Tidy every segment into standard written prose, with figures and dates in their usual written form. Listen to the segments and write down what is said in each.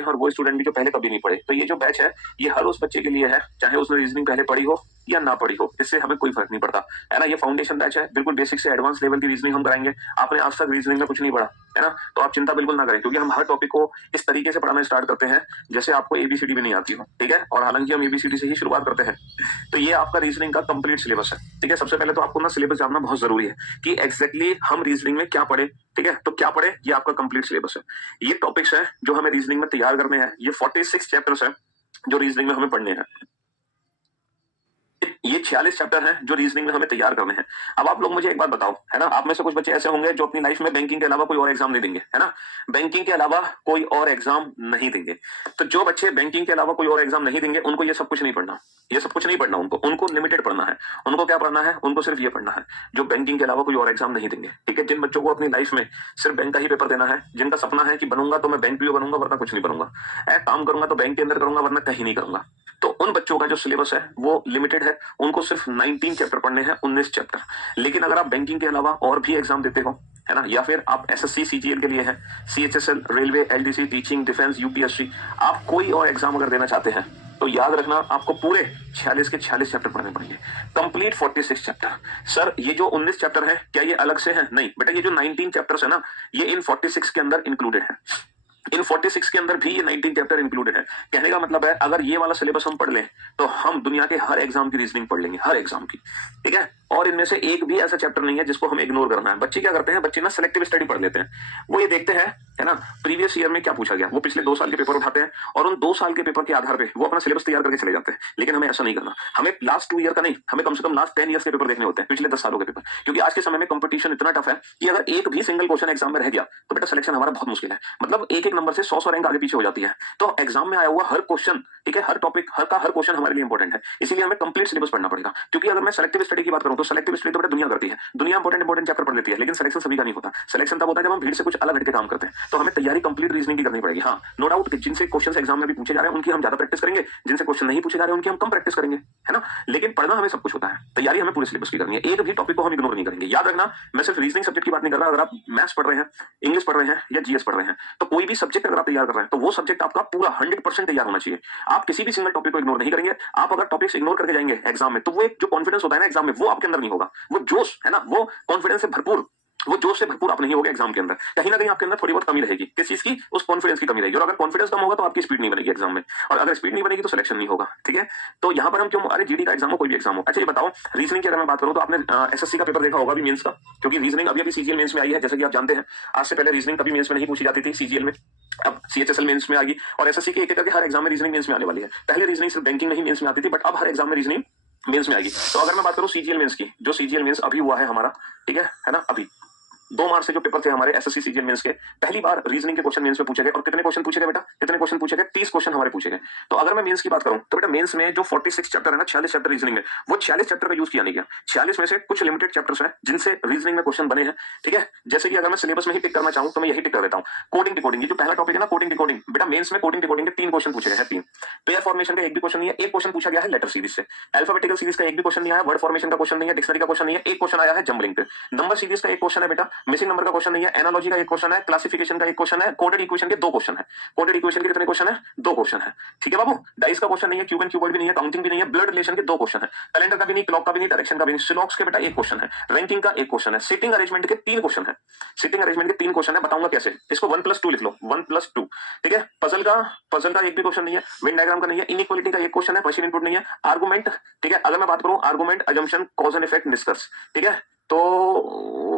हैं और वो स्टूडेंट भी जो पहले कभी नहीं पढ़े। तो ये जो बैच है ये हर उस बच्चे के लिए है, चाहे उसने रीजनिंग पहले पढ़ी हो या ना पढ़ी हो, इससे हमें कोई फर्क नहीं पड़ता, है ना। ये फाउंडेशन बैच है, बिल्कुल बेसिक से एडवांस लेवल की रीजनिंग हम कराएंगे। आपने आज तक रीजनिंग में कुछ नहीं पढ़ा, है ना, तो आप चिंता बिल्कुल ना करें, क्योंकि हम हर टॉपिक को इस तरीके से पढ़ाना स्टार्ट करते हैं जैसे आपको एबीसीडी भी नहीं आती हो, ठीक है। और हालांकि हम एबीसीडी से ही शुरुआत करते हैं। तो ये आपका रीजनिंग का कंप्लीट सिलेबस है, ठीक है। सबसे पहले तो आपको ना सिलेबस जानना बहुत जरूरी है कि एग्जैक्टली हम रीजनिंग में क्या पढ़े, ठीक है। तो क्या पढ़े, ये आपका कंप्लीट सिलेबस है। ये टॉपिक्स है जो हमें रीजनिंग में तैयार करने हैं। ये 46 चैप्टर्स है जो रीजनिंग में हमें पढ़ने हैं। ये 46 चैप्टर हैं जो रीजनिंग में हमें तैयार करने हैं। अब आप लोग मुझे एक बात बताओ, है ना, आप में से कुछ बच्चे ऐसे होंगे जो अपनी लाइफ में बैंकिंग के अलावा कोई और एग्जाम नहीं देंगे, है ना, बैंकिंग के अलावा कोई और एग्जाम नहीं देंगे। तो जो बच्चे बैंकिंग के अलावा कोई और एग्जाम नहीं देंगे उनको ये सब कुछ नहीं पढ़ना, ये सब कुछ नहीं पढ़ना, उनको लिमिटेड पढ़ना है। उनको क्या पढ़ना है, उनको सिर्फ ये पढ़ना है जो बैंकिंग के अलावा कोई और एग्जाम नहीं देंगे, ठीक है। जिन बच्चों को अपनी लाइफ में सिर्फ बैंक का ही पेपर देना है, जिनका सपना है कि बनूंगा तो मैं बैंक पीओ बनूंगा वरना कुछ नहीं बनूंगा, काम करूंगा तो बैंक के अंदर करूंगा वरना कहीं नहीं करूंगा, तो उन बच्चों का जो सिलेबस है वो लिमिटेड है। उनको सिर्फ 19 चैप्टर पढ़ने हैं, 19 चैप्टर। लेकिन अगर आप बैंकिंग के अलावा और भी एग्जाम देते हो, है ना, या फिर आप एसएससी सीजीएल के लिए है, CHSL, railway, LDC, teaching, defence, UPSC, आप कोई और एग्जाम अगर देना चाहते हैं तो याद रखना आपको पूरे 46 के 46 चैप्टर पढ़ने पड़ेंगे, कंप्लीट 46 चैप्टर। सर ये जो 19 चैप्टर है क्या ये अलग से है? नहीं बेटा, ये जो 19 चैप्टर्स है ना ये इन 46 के अंदर इंक्लूडेड है। इन 46 के अंदर भी ये 19 चैप्टर इंक्लूडेड है। कहने का मतलब है अगर ये वाला सिलेबस हम पढ़ लें तो हम दुनिया के हर एग्जाम की रीजनिंग पढ़ लेंगे, हर एग्जाम की, ठीक है। और इनमें से एक भी ऐसा चैप्टर नहीं है जिसको हमें इग्नोर करना है। बच्चे क्या करते हैं, बच्चे ना सिलेक्टिव स्टडी पढ़ लेते हैं। वो ये देखते हैं, है ना, प्रीवियस ईयर में क्या पूछा गया, वो पिछले 2 साल के पेपर उठाते हैं और उन 2 साल के पेपर के आधार पर वो अपना सिलेबस तैयार करके चले जाते हैं। लेकिन हमें ऐसा नहीं करना, हमें लास्ट 2 ईयर का नहीं, हमें कम से कम लास्ट 10 ईयर्स के पेपर देखने होते हैं, पिछले 10 सालों के पेपर। क्योंकि आज के समय में कंपटीशन इतना टफ है कि अगर एक भी सिंगल क्वेश्चन एग्जाम में रह गया तो बेटा सिलेक्शन हमारा बहुत मुश्किल है। मतलब एक नंबर से 100 रैंक आगे पीछे हो जाती है। तो एग्जाम में आया हुआ हर क्वेश्चन, ठीक है, हर टॉपिक, हर क्वेश्चन हमारे लिए इंपॉर्टेंट है। इसीलिए हमें कंप्लीट सिलेबस पढ़ना पड़ेगा। क्योंकि अगर मैं सेलेक्टिव स्टडी की बात करूं तो सेलेक्टिव स्टडी तो बेटा दुनिया करती है, दुनिया इंपॉर्टेंट चैप्टर पढ़ लेती है, लेकिन सिलेक्शन सभी का नहीं होता। सिलेक्शन तब होता है जब हम भीड़ से कुछ अलग हटके काम करते हैं। तो हमें तैयारी कंप्लीट रीजनिंग की करनी पड़ेगी। हाँ, नो डाउट कि जिनसे क्वेश्चन एग्जाम में भी पूछे जा रहे हैं उनकी हम ज्यादा प्रैक्टिस करेंगे, जिनसे क्वेश्चन नहीं पूछे जा रहे हैं उनकी हम कम प्रैक्टिस करेंगे, है ना। लेकिन पढ़ना हमें सब कुछ होता है, तैयारी हमें पूरे सिलेबस की करनी है। एक भी टॉपिक को हम इग्नोर नहीं करेंगे। याद रखना, मैं सिर्फ रीजनिंग सब्जेक्ट की बात नहीं कर रहा। अगर आप मैथ्स पढ़ रहे हैं, इंग्लिश पढ़ रहे हैं या जीएस पढ़ रहे हैं, तो कोई भी सब्जेक्ट अगर आप तैयार कर रहे हैं तो वो सब्जेक्ट आपका पूरा 100% तैयार होना चाहिए। आप किसी भी सिंगल टॉपिक को इग्नोर नहीं करेंगे। आप अगर टॉपिक्स इग्नोर करके जाएंगे एग्जाम में तो वो एक जो कॉन्फिडेंस होता है ना एग्जाम में, वो आपके अंदर नहीं होगा। वो जोश है ना, वो कॉन्फिडेंस से भरपूर, वो जोश से भरपूर आप नहीं होगे एग्जाम के अंदर। कहीं ना कहीं आपके अंदर थोड़ी बहुत कमी रहेगी। किस चीज की? उस कॉन्फिडेंस की कमी रहेगी। और अगर कॉन्फिडेंस कम होगा तो आपकी स्पीड नहीं बनेगी एग्जाम में, और अगर स्पीड नहीं बनेगी तो सिलेक्शन नहीं होगा, ठीक है। तो यहाँ पर हम क्यों, अरे जीडी का एग्जाम हो, कोई भी एग्जाम हो। अच्छा ये बताओ, रीजनिंग की अगर मैं बात करूं तो आपने एसएससी का पेपर देखा होगा अभी मेंस का, क्योंकि रीजनिंग अभी सीजीएल मेंस में आई है, जैसे कि आप जानते हैं। आज से पहले रीजनिंग कभी मेंस में नहीं पूछी जाती थी, सीजीएल में, अब सीएचएसएल मेंस में आ गई। और एसएससी के एक करके हर एग्जाम में रीजनिंग मेंस में आने वाली है। पहले रीजनिंग सिर्फ बैंकिंग में ही मेंस में आती थी, बट अब हर एग्जाम में रीजनिंग मेंस में आएगी। तो अगर मैं बात करूं सीजीएल मेंस की, जो सीजीएल मेंस अभी हुआ है हमारा, ठीक है ना, अभी 2 मार्च से जो पेपर थे हमारे एसएससी सीजीएल मेंस के, पहली बार रीजनिंग के क्वेश्चन मेंस में पूछे गए। और कितने क्वेश्चन पूछे गए बेटा, कितने क्वेश्चन पूछे गए? 30 क्वेश्चन हमारे पूछे गए। तो अगर मैं मेंस की बात करूं तो बेटा मेंस में जो 46 चैप्टर है ना, 46 चैप्टर रीजनिंग में, वो 46 चैप्टर का यूज किया नहीं गया। 46 में से कुछ लिमिटेड चैप्टर्स हैं जिनसे रीजनिंग में क्वेश्चन बने हैं, ठीक है। जैसे कि अगर मैं सिलेबस में ही टिक करना चाहूं तो मैं यही टिक कर देता हूं। कोडिंग डिकोडिंग, ये जो पहला टॉपिक है ना, कोडिंग डिकोडिंग, बेटा मेंस में कोडिंग डिकोडिंग के 3 क्वेश्चन पूछे गए हैं, 3। पेयर फॉर्मेशन का एक भी क्वेश्चन नहीं है। एक क्वेश्चन पूछा गया है लेटर सीरीज से। अल्फाबेटिकल सीरीज का एक भी क्वेश्चन नहीं आया। वर्ड फॉर्मेशन का क्वेश्चन नहीं है। डिक्शनरी का क्वेश्चन नहीं है। एक क्वेश्चन आया है जंबलिंग पे। नंबर सीरीज का एक क्वेश्चन है बेटा। मिसिंग नंबर का क्वेश्चन नहीं है। एनालॉजी का एक क्वेश्चन है। क्लासिफिकेशन का एक क्वेश्चन है। कोडेड इक्वेशन के 2 क्वेश्चन है। कोडेड इक्वेशन के कितने क्वेश्चन है? 2 क्वेश्चन है, ठीक है बाबू। डाइस का क्वेश्चन नहीं है। क्यूब एंड क्यूबॉइड भी नहीं है। काउंटिंग भी नहीं है। ब्लड रिलेशन के 2 क्वेश्चन है। कैलेंडर का भी नहीं, क्लॉक का भी नहीं, डायरेक्शन का भी नहीं। सिलॉक्स के बेटा 1 क्वेश्चन है। रैंकिंग का 1 क्वेश्चन है। सिटिंग अरेंजमेंट के 3 क्वेश्चन है। सिटिंग अरेंजमेंट के 3 क्वेश्चन है। बताऊंगा कैसे। इसको 1+2 लिख लो, 1+2, ठीक है। पजल का एक भी क्वेश्चन नहीं है। वेन डायग्राम का नहीं है। इनइक्वालिटी का 1 क्वेश्चन है। मशीन इनपुट नहीं है। आर्गुमेंट, ठीक है। अगर मैं बात करूं argument, assumption, cause and effect, निष्कर्ष, ठीक है। तो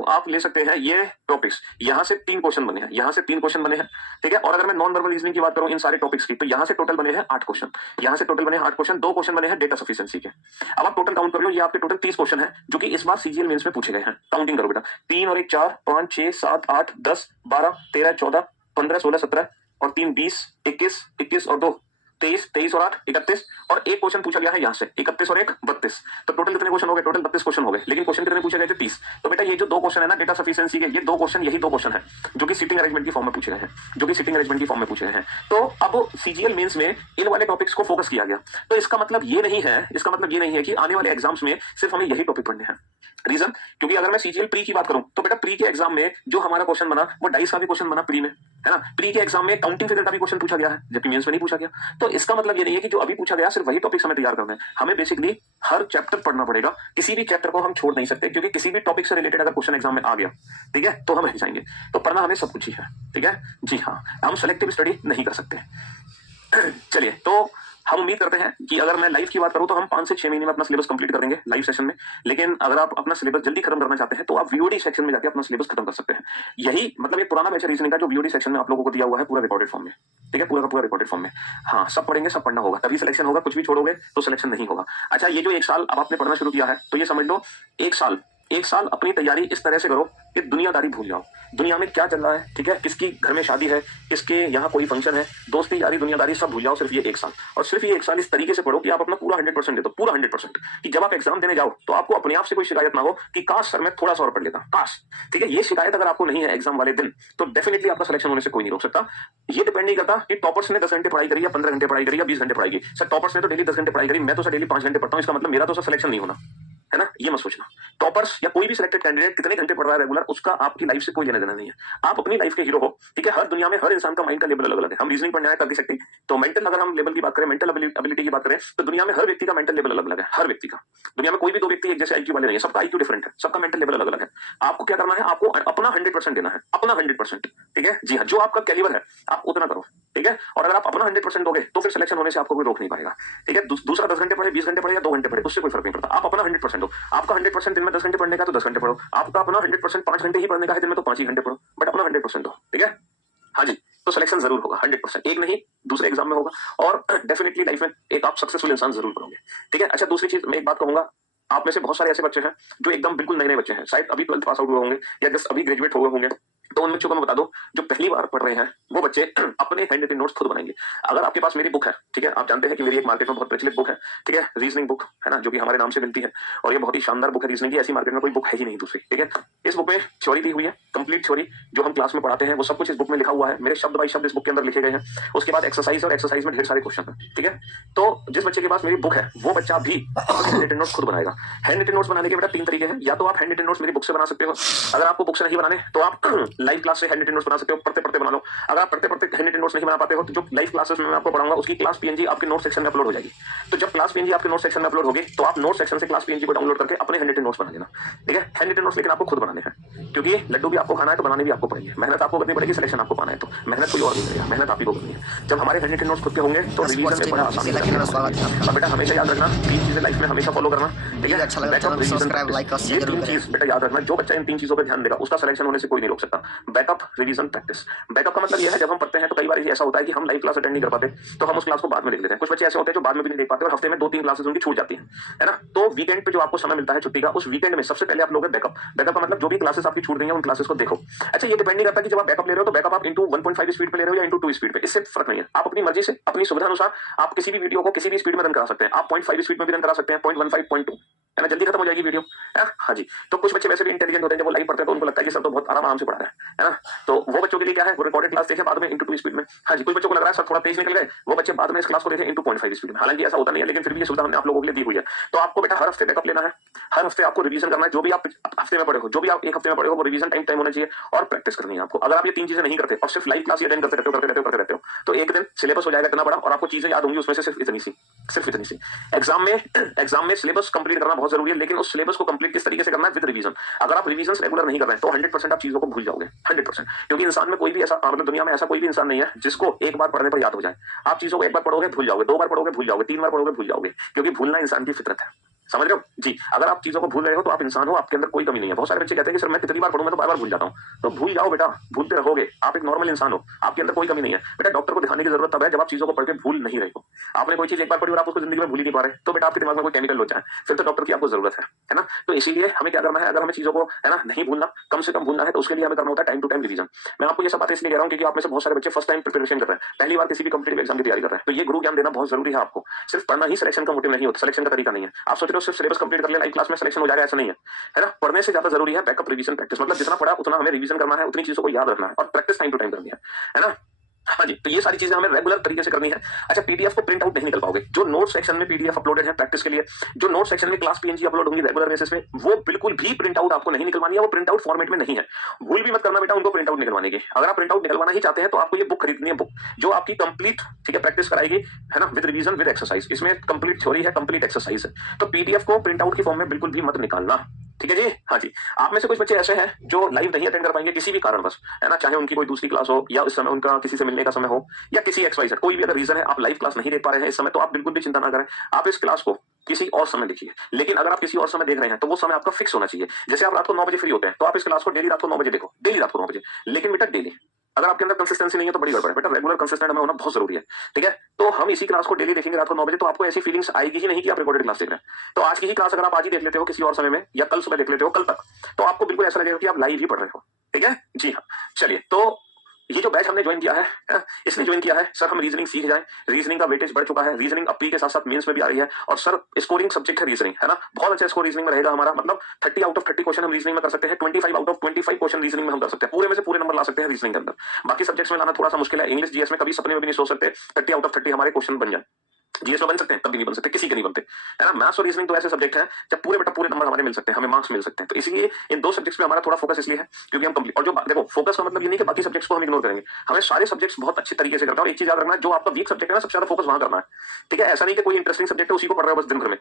आप ले सकते हैं ये टॉपिक्स। यहां से 3 क्वेश्चन बने हैं, यहां से 3 क्वेश्चन बने हैं, ठीक है। और अगर मैं नॉन वर्बल रीजनिंग की बात करूं इन सारे टॉपिक्स की, तो यहां से टोटल बने हैं 8 क्वेश्चन। यहां से टोटल बने हैं 8 क्वेश्चन। 2 क्वेश्चन बने हैं डेटा सफिशिएंसी के। अब आप टोटल काउंट कर लो, ये आपके टोटल 30 क्वेश्चन है जो कि इस बार सीजीएल मेंस में पूछे गए हैं। काउंटिंग करो बेटा, 3 और 1 4, 5 6 7 8 10 12 13 14 15 16 17 और 3 20 21 और 2 23 और 8 31 और एक क्वेश्चन पूछा गया है यहाँ से 31 और 1 32। तो टोटल कितने क्वेश्चन हो गए? टोटल 32 क्वेश्चन हो गए। लेकिन क्वेश्चन कितने पूछे गए थे? 30। तो बेटा ये जो 2 क्वेश्चन है ना डेटा सफिशिएंसी के, ये 2 क्वेश्चन, यही 2 क्वेश्चन है जो कि सीटिंग अरेंजमेंट की फॉर्म में पूछे गए हैं, जो कि सीटिंग अरेंजमेंट की फॉर्म में पूछे गए हैं। तो अब सीजीएल मेंस में इन वाले टॉपिक्स को फोकस किया गया। तो इसका मतलब ये नहीं है कि आने वाले एग्जाम्स में सिर्फ हमें यही टॉपिक पढ़ने हैं। रीजन, क्योंकि अगर मैं सीजीएल प्री की बात करूं तो बेटा प्री के एग्जाम में जो हमारा क्वेश्चन बना वो डाइस का भी क्वेश्चन बना प्री में, है ना। प्री के एग्जाम में काउंटिंग फिगर का भी क्वेश्चन पूछा गया है, जबकि मेंस में नहीं पूछा गया। तो इसका मतलब ये नहीं है कि जो अभी पूछा गया सिर्फ वही टॉपिक्स हमें तैयार करना है, हमें बेसिकली हर चैप्टर पढ़ना पड़ेगा, किसी भी चैप्टर को हम छोड़ नहीं सकते, क्योंकि किसी भी टॉपिक से रिलेटेड अगर क्वेश्चन एग्जाम में आ गया, ठीक है, तो हम रह जाएंगे। तो पढ़ना हमें सब कुछ ही है, ठीक है जी हाँ, हम सेलेक्टिव स्टडी नहीं कर सकते। चलिए, तो हम उम्मीद करते हैं कि अगर मैं लाइव की बात करूं तो हम 5 से 6 महीने में अपना सिलेबस कंप्लीट कर देंगे लाइव सेशन में। लेकिन अगर आप अपना सिलेबस जल्दी खत्म करना चाहते हैं तो आप वीओडी सेक्शन में जाकर अपना सिलेबस खत्म कर सकते हैं। यही मतलब ये पुराना बैच रीजनिंग का जो वीओडी सेक्शन में आप लोगों को दिया हुआ है पूरा रिकॉर्डेड फॉर्म में, ठीक है, पूरा का पूरा रिकॉर्डेड फॉर्म में। हाँ, सब पढ़ेंगे, सब पढ़ना होगा, तभी सिलेक्शन होगा। कुछ भी छोड़ोगे तो सिलेक्शन नहीं होगा। अच्छा, ये जो 1 साल अब आपने पढ़ना शुरू किया है, तो ये समझ लो 1 साल अपनी तैयारी इस तरह से करो कि दुनियादारी भूल जाओ। दुनिया में क्या चल रहा है, ठीक है, किसकी घर में शादी है, किसके यहाँ कोई फंक्शन है, दोस्ती यारी दुनियादारी सब भूल जाओ सिर्फ ये 1 साल। और सिर्फ ये 1 साल इस तरीके से पढ़ो कि आप अपना पूरा 100% दे दो, पूरा 100%, कि जब आप एग्जाम देने जाओ तो आपको अपने आप से कोई शिकायत ना हो कि काश सर मैं थोड़ा सा और पढ़ लेता, काश, ठीक है। ये शिकायत अगर आपको नहीं है एग्जाम वाले दिन, तो डेफिनेटली आपका सिलेक्शन होने से कोई नहीं रोक सकता। ये डिपेंड नहीं करता कि टॉपर्स ने 10 घंटे पढ़ाई करी या 15 घंटे पढ़ाई करी या 20 घंटे पढ़ाई की। सर टॉपर्स ने तो डेली 10 घंटे पढ़ाई करी, मैं तो सर डेली 5 घंटे पढ़ता हूँ, इसका मतलब मेरा तो सर सिलेक्शन नहीं होना, है ना। ये मत सोचना। टॉपर्स या कोई भी सिलेक्टेड कैंडिडेट कितने घंटे पढ़ रहा है रेगुलर, उसका आपकी लाइफ से कोई लेना देना नहीं है। आप अपनी लाइफ के हीरो हो, ठीक है। हर दुनिया में हर इंसान का माइंड का लेवल अलग अलग है। हम रीजनिंग पढ़ने आए कर सकते हैं, तो मेंटल अगर हम लेवल की बात करें, मेंटल एबिलिटी की बात करें, तो दुनिया में हर व्यक्ति का मेंटल लेवल अलग अलग है। हर व्यक्ति का, दुनिया में कोई भी 2 व्यक्ति एक जैसे आईक्यू वाले नहीं है, सबका आईक्यू डिफरेंट है, सबका मेंटल लेवल अलग अलग है। आपको क्या करना है, आपको अपना 100% देना है, अपना 100%, ठीक है जी हाँ। जो आपका कैलिबर है आप उतना करो, ठीक है। और अगर आप अपना 100% दोगे तो फिर सिलेक्शन होने से आपको कोई रोक नहीं पाएगा, ठीक है। दूसरा 10 घंटे पढ़े, 20 घंटे पढ़े या 2 घंटे पढ़े, उससे कोई फर्क नहीं पड़ता। आप अपना 100% दो। आपका 100% दिन में 10 घंटे पढ़ने का तो 10 घंटे पढ़ो, आपका अपना 100% 5 घंटे ही पढ़ने का है दिन में तो 5 ही घंटे पढ़ो, बट अपना 100% दो, ठीक है। हाँ जी, तो सिलेक्शन जरूर होगा 100%, एक नहीं दूसरे एग्जाम में होगा, और डेफिनेटली लाइफ में एक आप सक्सेसफुल इंसान जरूर बनोगे, ठीक है। अच्छा, दूसरी चीज मैं एक बात कहूंगा, आप में से बहुत सारे ऐसे बच्चे हैं जो एकदम बिल्कुल नए नए बच्चे हैं, शायद अभी 12th पास आउट हुए होंगे या जस्ट अभी ग्रेजुएट हुए होंगे। तो उन बच्चों को मैं बता दूं, जो पहली बार पढ़ रहे हैं वो बच्चे अपने हैंड रिटन नोट्स खुद बनाएंगे। अगर आपके पास मेरी बुक है, ठीक है, आप जानते हैं कि मेरी एक मार्केट में बहुत प्रचलित बुक है, ठीक है, रीजनिंग बुक, है ना, जो कि हमारे नाम से मिलती है, और ये बहुत ही शानदार बुक है रीजनिंग की, ऐसी मार्केट में कोई बुक है ही नहीं दूसरी, ठीक है। इस बुक में थ्योरी दी हुई है, कंप्लीट थ्योरी, जो हम क्लास में पढ़ाते हैं वो सब कुछ इस बुक में लिखा हुआ है, मेरे शब्द बाई शब्द इस बुक के अंदर लिखे गए हैं। उसके बाद एक्सरसाइज, और एक्सरसाइज में ढेर सारे क्वेश्चन है, ठीक है। तो जिस बच्चे के पास मेरी बुक है वो बच्चा भी अपने हैंड रिटन नोट्स खुद बनाएगा। हैंड रिटन नोट्स बनाने के बेटा 3 तरीके हैं, या तो आप हैंड रिटन नोट्स मेरी बुक से बना सकते हो, अगर आपको बुक से नहीं बनाने तो आप लाइव क्लास से हैंड रिटन नोट्स बना सकते हो, पढ़ते पढ़ते बना लो। अगर आप पढ़ते पढ़ते हैंड रिटन नोट्स नहीं बना पाते हो तो जो लाइव क्लासेस में मैं आपको पढ़ाऊंगा उसकी क्लास पीएनजी आपके नोट सेक्शन में अपलोड हो जाएगी। तो जब क्लास पीएनजी आपके नोट सेक्शन में अपलोड होगी तो आप नोट सेक्शन से क्लास पीएनजी को डाउनलोड करके अपने हैंड रिटन नोट्स बना लेना, ठीक है। हैंड रिटन नोट्स लेकिन आपको खुद बनाने हैं, क्योंकि लड्डू भी आपको खाना है तो बनाने भी आपको पड़ेंगे, मेहनत आपको करनी पड़ेगी, सिलेक्शन आपको पाना है, तो मेहनत कोई और नहीं करेगा, मेहनत आप ही को करनी है। जब हमारे हैंड रिटन नोट्स खुद के होंगे तो रिवीजन में बड़ा आसानी है। बेटा हमेशा याद रखना, 3 चीजें लाइफ में हमेशा फॉलो करना, ठीक है। अच्छा लगा तो सब्सक्राइब, लाइक और शेयर जरूर करें। बेटा याद रखना, जो बच्चा इन 3 चीजों पर ध्यान देगा उसका सिलेक्शन होने से कोई नहीं रोक सकता। Backup, revision, practice. बैकअप का मतलब यह है जब हम पढ़ते हैं तो कई बार ऐसा होता है कि हम लाइव क्लास अटेंड नहीं कर पाते, तो हम उस क्लास को बाद में देख लेते हैं। कुछ बच्चे ऐसे होते हैं जो बाद में भी नहीं देख पाते और हफ्ते में 2-3 क्लासेस उनकी छूट जाती है ना। तो वीकेंड पे जो आपको समय मिलता है छुट्टी का, उस वीकेंड में सबसे पहले आप लोग बैकअप। बैकअप का मतलब जो भी क्लासेस आपकी छूट गई हैं उन क्लासेस को देखो। अच्छा, ये डिपेंड नहीं करता कि जब आप बैकअप ले रहे हो तो बैकअप आप इंटू 1.5 स्पीड पे ले रहे हो या इंटू 2 स्पीड पे, इससे फर्क नहीं है। आप अपनी मर्जी से, अपनी सुविधा अनुसार आप किसी भी वीडियो को किसी भी स्पीड में रन करा सकते हैं। आप 0.5 स्पीड में भी रन करा सकते हैं, 0.15, 0.2, है ना, जल्दी खत्म हो जाएगी वीडियो। हाँ जी, तो कुछ बच्चे वैसे भी इंटेलिजेंट होते हैं, जब वो लाइव पढ़ते हैं तो उनको लगता है कि सर तो बहुत आराम से पढ़ा रहा है ना। तो वो बच्चों के लिए क्या है, वो रिकॉर्डेड क्लास देखें बाद में इंटू 2 स्पीड में। हाँ जी, कुछ बच्चों को लग रहा है सर थोड़ा तेज निकल गए, वो बच्चे बाद में इस क्लास को देखें इंटू 0.5 स्पीड में। हालांकि ऐसा होता नहीं है, लेकिन फिर भी ये सुविधा हमने आप लोगों के लिए दी हुई है। तो आपको बेटा हर हफ्ते बैकअप लेना है, हर हफ्ते आपको रिवीजन करना है, जो भी आप हफ्ते में पढ़े हो, जो भी आप एक हफ्ते में पढ़े हो वो रिवीजन टाइम होना चाहिए, और प्रैक्टिस करनी है आपको। अगर आप ये 3 चीजें नहीं करते और सिर्फ लाइव क्लास अटेंड करते रहते हो तो एक दिन सिलेबस हो जाएगा इतना बड़ा और आपको चीजें याद होंगी उसमें से सिर्फ इतनी सी। एग्जाम में सिलेबस कंप्लीट करना बहुत जरूरी है, लेकिन उस सिलेबस को कंप्लीट किस तरीके से करना है, विद रिवीजन। अगर आप रिवीजन रेगुलर नहीं कर रहे हैं तो 100% आप चीजों को भूल जाओगे, 100%। क्योंकि इंसान में कोई भी ऐसा, मतलब दुनिया में ऐसा कोई भी इंसान नहीं है जिसको एक बार पढ़ने पर याद हो जाए। आप चीजों को एक बार पढ़ोगे भूल जाओगे, 2 बार पढ़ोगे भूल जाओगे, 3 बार पढ़ोगे भूल जाओगे, क्योंकि भूलना इंसान की फितरत है। समझ रहे हो जी। अगर आप चीजों को भूल रहे हो तो आप इंसान हो, आपके अंदर कोई कमी नहीं है। बहुत सारे बच्चे कहते हैं कि सर मैं कितनी बार पढ़ूं, मैं तो बार-बार भूल जाता हूं। तो भूल जाओ बेटा, भूलते रहोगे, आप एक नॉर्मल इंसान हो, आपके अंदर कोई कमी नहीं है। बेटा डॉक्टर को दिखाने की जरूरत तब है जब आप चीजों को पढ़ के भूल नहीं रहे हो। आपने कोई चीज एक बार पढ़ी और आप उसको जिंदगी में भूल ही नहीं पा रहे, तो बेटा आपके दिमाग में कोई केमिकल लोचा है, फिर तो डॉक्टर की आपको जरूरत है ना। तो इसीलिए हमें क्या करना है, अगर हमें चीजों को, है ना, नहीं भूलना, कम से कम भूलना है, तो उसके लिए हमें करना होता है टाइम टू टाइम रिवीजन। मैं आपको ये सब बातें इसलिए कह रहा हूं क्योंकि आप में से बहुत सारे बच्चे फर्स्ट टाइम प्रिपरेशन कर रहे हैं, पहली बार किसी भी कॉम्पिटिटिव एग्जाम की तैयारी कर रहे हैं, तो ये गुरु ज्ञान देना बहुत जरूरी है आपको। सिर्फ पढ़ना ही सिलेक्शन का मोटिव नहीं होता, सिलेक्शन का तरीका नहीं है। आप सोच रहे हो सिर्फ सिलेबस कंप्लीट कर ले, लाइव क्लास में सिलेक्शन हो जाएगा, ऐसा नहीं है ना। पढ़ने से ज्यादा जरूरी है बैकअप, रिवीजन, प्रैक्टिस। मतलब जितना पढ़ा उतना हमें रिवीजन करना है, उतनी चीजों को याद रखना है, और प्रैक्टिस टाइम टू टाइम करनी है ना। हाँ जी, तो ये सारी चीजें हमें रेगुलर तरीके से करनी है। अच्छा, पीडीएफ को प्रिंट आउट नहीं निकल पाओगे। जो नोट सेक्शन में पीडीएफ अपलोडेड है प्रैक्टिस के लिए, जो नोट सेक्शन में क्लास पीएनजी अपलोड होंगी रेगुलर बेसिस पे, वो बिल्कुल भी प्रिंट आउट आपको नहीं निकलवानी है, वो प्रिंट आउट फॉर्मेट में नहीं है। भूल भी मत करना बेटा उनको प्रिंट आउट निकलवाने की। अगर आप प्रिंट आउट निकलवाना ही चाहते हैं तो आपको ये बुक खरीदनी है, बुक जो आपकी कंप्लीट, ठीक है, प्रैक्टिस कराएगी, है ना, विद रिवीजन विद एक्सरसाइज। इसमें कंप्लीट थ्योरी है, कंप्लीट एक्सरसाइज है। तो पीडीएफ को प्रिंट आउट की फॉर्म में बिल्कुल भी मत निकालना, ठीक है जी। हाँ जी, आप में से कुछ बच्चे ऐसे हैं जो लाइव नहीं अटेंड कर पाएंगे किसी भी कारणवश, है ना, चाहे उनकी कोई दूसरी क्लास हो या उस समय उनका किसी से मिलने का समय हो या किसी XYZ कोई भी अगर रीजन है आप लाइव क्लास नहीं देख पा रहे हैं इस समय, तो आप बिल्कुल भी चिंता ना करें। आप इस क्लास को किसी और समय देखिए, लेकिन अगर आप किसी और समय देख रहे हैं तो वो समय आपका फिक्स होना चाहिए। जैसे आप रात को 9 बजे फ्री होते हैं तो आप इस क्लास को डेली रात को 9 बजे देखो, डेली रात को 9 बजे, लेकिन बेटा डेली। अगर आपके अंदर कंसिस्टेंसी नहीं है तो बड़ी गड़बड़ है बेटा, रेगुलर कंसिस्टेंट हमें होना बहुत जरूरी है, ठीक है। तो हम इसी क्लास को डेली देखेंगे रात को 9 बजे, तो आपको ऐसी फीलिंग्स आएगी ही नहीं कि आप रिकॉर्डेड क्लास देख रहे हैं। तो आज की ही क्लास अगर आप आज ही देख लेते हो किसी और समय में, या कल सुबह देख लेते हो, कल तक, तो आपको बिल्कुल ऐसा लगेगा कि आप लाइव ही पढ़ रहे हो, ठीक है जी हाँ। चलिए, तो ये जो बैच हमने ज्वाइन किया है, इसलिए ज्वाइन किया है सर हम रीजनिंग सीख जाए। रीजनिंग का वेटेज बढ़ चुका है, रीजनिंग अब प्री के साथ साथ मेंस में भी आ रही है, और सर स्कोरिंग सब्जेक्ट है रीजनिंग, है ना, बहुत अच्छा स्कोर रीजनिंग में रहेगा हमारा। मतलब 30 आउट ऑफ 30 क्वेश्चन हम रीजनिंग में कर सकते हैं, 25 आउट ऑफ 25 क्वेश्चन रीजनिंग में हम कर सकते हैं, पूरे में से पूरे नंबर ला सकते हैं रीजनिंग के अंदर। बाकी सब्जेक्ट्स में लाना थोड़ा सा मुश्किल है। इंग्लिश जीएस में कभी सपने में भी नहीं सोच सकते 30 आउट ऑफ 30 हमारे क्वेश्चन बन जाए। जीएस में बन सकते हैं, कभी नहीं बन सकते, किसी के नहीं बनते, है ना। मैथ्स और रीजनिंग तो ऐसे सब्जेक्ट हैं जब पूरे बेटा पूरे नंबर हमारे मिल सकते हैं, हमें मार्क्स मिल सकते हैं। तो इसलिए इन दो सब्जेक्ट्स में हमारा थोड़ा फोकस इसलिए है क्योंकि हम कंप्लीट, और जो देखो फोकस का मतलब ये नहीं कि बाकी सब्जेक्ट्स को हम इग्नोर करेंगे, हमें सारे सब्जेक्ट्स बहुत अच्छी तरीके से करना है। और एक चीज याद रखना, जो आपका वीक सब्जेक्ट है ना, सबसे ज्यादा फोकस वहां करना है, ठीक है। ऐसा नहीं कि कोई इंटरेस्टिंग सब्जेक्ट है उसी को पढ़ रहे हो बस दिन भर में,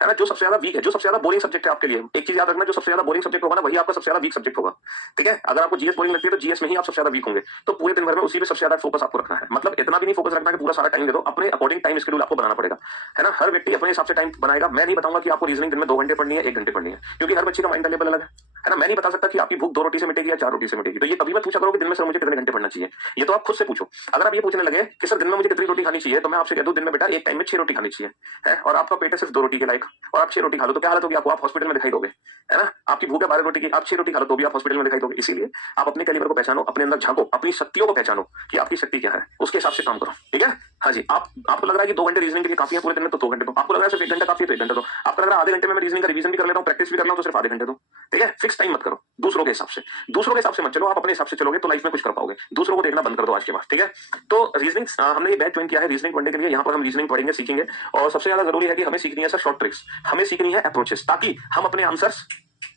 है ना। जो सबसे ज्यादा वीक है, जो सबसे ज्यादा बोरिंग सब्जेक्ट है आपके लिए, एक चीज याद रखना, जो सबसे ज्यादा बोरिंग सब्जेक्ट होगा ना वही आपका सबसे ज्यादा वीक सब्जेक्ट होगा, ठीक है। अगर आपको जीएस बोरिंग लगती है तो जीएस में ही आप सबसे ज्यादा वीक होंगे। तो पूरे दिन भर में उसी पे सबसे ज्यादा फोकस आपको रखना है। मतलब इतना भी नहीं फोकस रखना कि पूरा सारा टाइम दे दो, अपने अकॉर्डिंग टाइम शेड्यूल आपको बनाना पड़ेगा, है ना। हर व्यक्ति अपने हिसाब से टाइम बनाएगा। मैं नहीं बताऊंगा कि आपको रीजनिंग दिन में 2 घंटे पढ़नी है, 1 घंटे पढ़नी है, क्योंकि हर बच्चे का माइंड लेवल अलग है ना। मैं नहीं बता सकता कि आपकी भूख 2 रोटी से मिटेगी या 4 रोटी से मिटेगी। तो ये कभी मत पूछा करो कि दिन में सर मुझे कितने घंटे पढ़ना चाहिए, ये तो आप खुद से पूछो। अगर आप ये पूछने लगे कि सर दिन में मुझे कितनी रोटी खानी चाहिए, तो मैं आपसे कह दूं दिन में बेटा एक टाइम में 6 रोटी खानी चाहिए, है, और आपका पेट है सिर्फ 2 रोटी के लायक, और आप 6 रोटी खा लो तो क्या हालत होगी आपको, आप हॉस्पिटल में दिखाई दोगे, है ना। आपकी भूख है 12 रोटी की, आप 6 रोटी खा लो तो भी आप हॉस्पिटल में दिखाई दोगे। इसीलिए आप अपने कैलिबर को पहचानो, अपने अंदर झांको, अपनी शक्तियों को पहचानो कि आपकी शक्ति क्या है, उसके हिसाब से काम करो, ठीक है। हाँ जी, आपको लग रहा है कि 2 घंटे रीजनिंग के लिए काफी है पूरे दिन में, तो 2 घंटे दो। आपको लग रहा है सिर्फ 1 घंटा काफी है तो 1 घंटा दो। आपको लग रहा है आधे घंटे में मैं रीजनिंग का रिवीजन भी कर लेता हूँ, प्रैक्टिस भी कर रहा हूँ, तो सिर्फ आधे घंटे दो, ठीक है। फिक्स टाइम मत करो दूसरों के हिसाब से, दूसरों के हिसाब से मत चलो। आप अपने हिसाब से चलोगे तो लाइफ में कुछ कर पाओगे। दूसरों को देखना बंद कर दो आज के बाद, ठीक है। तो रीजनिंग हमने ये बैच ज्वाइन किया है रीजनिंग पढ़ने के लिए। यहाँ पर हम रीजनिंग पढ़ेंगे, सीखेंगे, और सबसे ज्यादा जरूरी है कि हमें सीखनी है सर शॉर्ट ट्रिक्स, हमें सीखनी है अप्रोचेस, ताकि हम अपने आंसर्स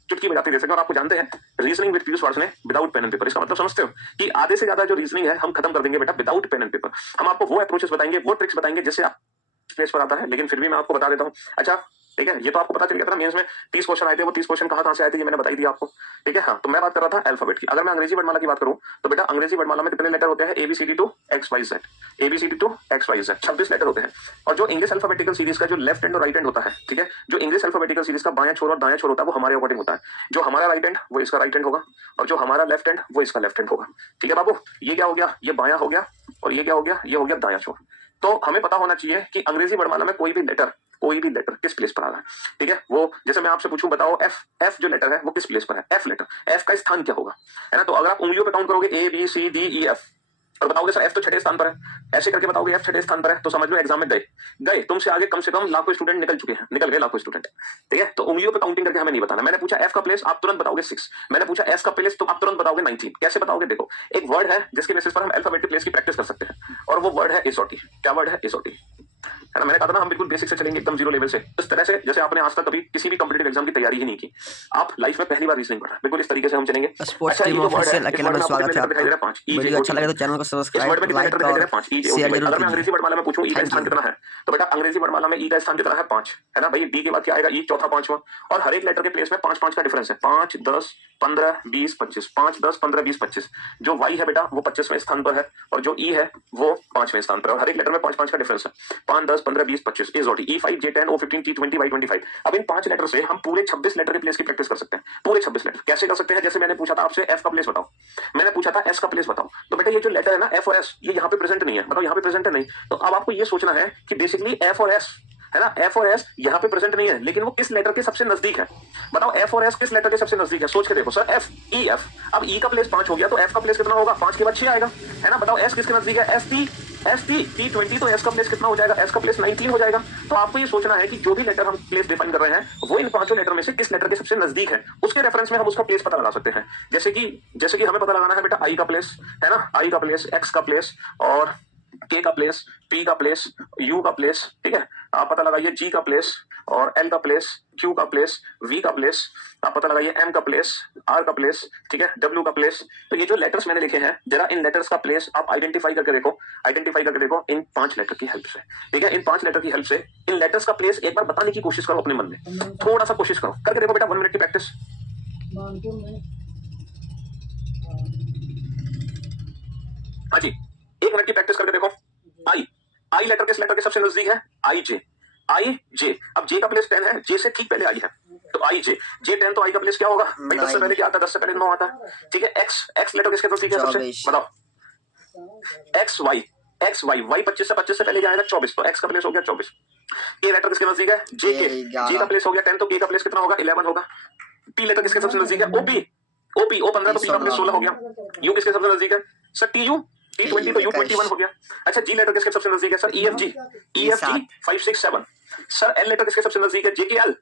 चुटकी बजाते दे सके। और आपको जानते हैं रीजनिंग विद पीयूष वार्स ने विदाउट पेन एंड पेपर, इसका मतलब समझते हो कि आधे से ज्यादा जो रीजनिंग है हम खत्म कर देंगे बेटा विदाउट पेन एंड पेपर। हम आपको वो अप्रोचेस बताएंगे, वो ट्रिक्स बताएंगे जिससे आप प्लेस पर आता है, लेकिन फिर भी मैं आपको बता देता हूँ। अच्छा ठीक है, ये तो आपको पता चल गया था ना, मेंस में 30 क्वेश्चन आए थे, वो 30 क्वेश्चन कहाँ से आए थे ये मैंने बताई दिया आपको, ठीक है। हाँ, तो मैं बात कर रहा था अल्फाबेट की। अगर मैं अंग्रेजी वर्णमाला की बात करूं तो बेटा अंग्रेजी वर्णमाला में कितने लेटर होते हैं, ABCD to XYZ, ABCD to XYZ 26 letter होते हैं। और जो इंग्लिश अल्फाबेटिकल सीरीज का जो लेफ्ट हैंड और राइट हैंड होता है, ठीक है, जो इंग्लिश अल्फाबेटिकल सीरीज का बायां छोर और दायां छोर होता है वो हमारे अकॉर्डिंग होता है। जो हमारा राइट हैंड वो इसका राइट हैंड होगा, और जो हमारा लेफ्ट हैंड वो इसका लेफ्ट हैंड होगा, ठीक है बाबू। ये क्या हो गया, ये बायां हो गया, और ये क्या हो गया, ये हो गया दायां छोर। तो हमें पता होना चाहिए कि अंग्रेजी वर्णमाला में कोई भी लेटर किस प्लेस पर आ रहा है, ठीक है। वो जैसे मैं आपसे पूछूं बताओ एफ जो लेटर है वो किस प्लेस पर है, एफ लेटर, एफ का स्थान क्या होगा, है ना। तो अगर आप उंगलियों पे काउंट करोगे ABCDEF और बताओगे सर एफ तो 6ठे स्थान पर है, ऐसे करके बताओगे एफ 6ठे स्थान पर है, तो समझ लो एग्जाम में गए तुमसे आगे कम से कम लाखों स्टूडेंट निकल गए लाखों स्टूडेंट, ठीक है। तो उंगलियों पे काउंटिंग करके हमें नहीं बताना। मैंने पूछा एफ का प्लेस, आप तुरंत बताओगे 6। मैंने पूछा एस का प्लेस, तो आप तुरंत बताओगे 19। कैसे बताओगे, देखो एक वर्ड है जिसके बेसिस पर हम अल्फाबेटिक प्लेस की प्रैक्टिस कर सकते हैं, और वो वर्ड है एसोटी। क्या वर्ड है, एसोटी, है ना। मैंने कहा था ना हम बिल्कुल बेसिक से चलेंगे, एकदम जीरो लेवल से, इस तरह से जैसे आपने आज तक कभी किसी भी कॉम्पिटिटिव एग्जाम की तैयारी ही नहीं की, आप लाइफ में पहली बार रीजनिंग पढ़ रहे हैं, बिल्कुल इस तरीके से हम चलेंगे। स्पोर्ट्स टीम ऑफिशियल अकेला में स्वागत है आपका। वीडियो अच्छा लगे तो चैनल को सब्सक्राइब, लाइक और शेयर जरूर अगर मैं अंग्रेजी वर्णमाला में पूछूं ई का स्थान कितना है, तो बेटा अंग्रेजी वर्णमाला में ई का स्थान कितना है, 5, है ना भाई। डी के बाद क्या आएगा, ई चौथा, 5वां, और हर एक लेटर के प्लेस में 5-5 का डिफरेंस है, 5, 10, 15, 20, 25, 5, 10, 15, 20, 25। जो वाई है बेटा वो 25वें स्थान पर है, और जो ई है वो 5वें स्थान पर है, और हर एक लेटर में 5-5 का डिफरेंस है, 5, 10, 15, 20, 25। E5, J10, O15, T20, Y25। अब इन 5 लेटर से हम पूरे 26 लेटर के प्लेस की प्रैक्टिस कर सकते हैं, पूरे 26 लेटर। कैसे कर सकते हैं, जैसे मैंने पूछा था आपसे एफ का प्लेस बताओ, मैंने पूछा था एस का प्लेस बताओ, तो बेटा ये जो लेटर है ना एफ और एस, ये यहाँ पे प्रेजेंट नहीं है, मतलब यहाँ पे प्रेजेंट है नहीं। तो अब आपको ये सोचना है कि बेसिकली एफ और एस, है ना। एफ और एस यहाँ पे प्रेजेंट नहीं है, लेकिन वो किस लेटर के सबसे नजदीक है? बताओ एफ और एस किस लेटर के सबसे नजदीक है? सोच के देखो सर, एफ ई एफ, अब ई का प्लेस 5 हो गया तो एफ का प्लेस कितना होगा? 5 के बाद 6 आएगा, है ना। बताओ एस किसके नजदीक है? S T, S T T 20, तो एस का प्लेस कितना हो जाएगा? एस का प्लेस 19 हो जाएगा। तो आपको ये सोचना है कि जो भी लेटर हम प्लेस डिफाइन कर रहे हैं वो इन पांचों लेटर में से किस लेटर के सबसे नजदीक है, उसके रेफरेंस में हम उसका प्लेस पता लगा सकते हैं। जैसे कि हमें पता लगाना है बेटा आई का प्लेस, है ना, आई का प्लेस, एक्स का प्लेस और के का प्लेस, पी का प्लेस, यू का प्लेस, ठीक है। आप पता लगाइए जी का प्लेस और एल का प्लेस, क्यू का प्लेस, वी का प्लेस, आप पता लगाइए एम का प्लेस, आर का प्लेस, ठीक है, डब्ल्यू का प्लेस। तो ये जो लेटर्स मैंने लिखे हैं, जरा इन लेटर्स का प्लेस आप आइडेंटिफाई करके देखो इन 5 लेटर की हेल्प से, ठीक है। इन 5 लेटर की हेल्प से इन लेटर्स का प्लेस एक बार बताने की कोशिश करो अपने मन में, थोड़ा सा कोशिश करो, करके देखो बेटा। 1 मिनट की प्रैक्टिस। हाँ जी, 1 मिनट की प्रैक्टिस करके देखो। आई लेटर किस लेटर के सबसे नजदीक है? आई जे। अब जे का प्लेस 10 है, जे से ठीक पहले आई है, तो आई जे 10, तो आई का प्लेस क्या होगा भाई? 10 से पहले क्या आता है? 10 से पहले 9 आता है, ठीक है। एक्स लेटर किसके नजदीक है सबसे? बताओ। एक्स वाई 25 से पहले क्या आएगा? 24, तो एक्स का प्लेस हो गया 24। ए लेटर किसके नजदीक है? जे का प्लेस हो गया 10, तो के का प्लेस कितना होगा? 11 होगा। पी लेटर किसके सबसे नजदीक है? ओपी 15, तो पी का प्लेस 16 हो गया। यू किसके सबसे नजदीक है? सर टी 20, तो यू 21 हो गया। अच्छा, जी लेटर किसके सबसे नजदीक है? Sir E F G 5 6 7। Sir L letter किसके सबसे नजदीक है? जे के एल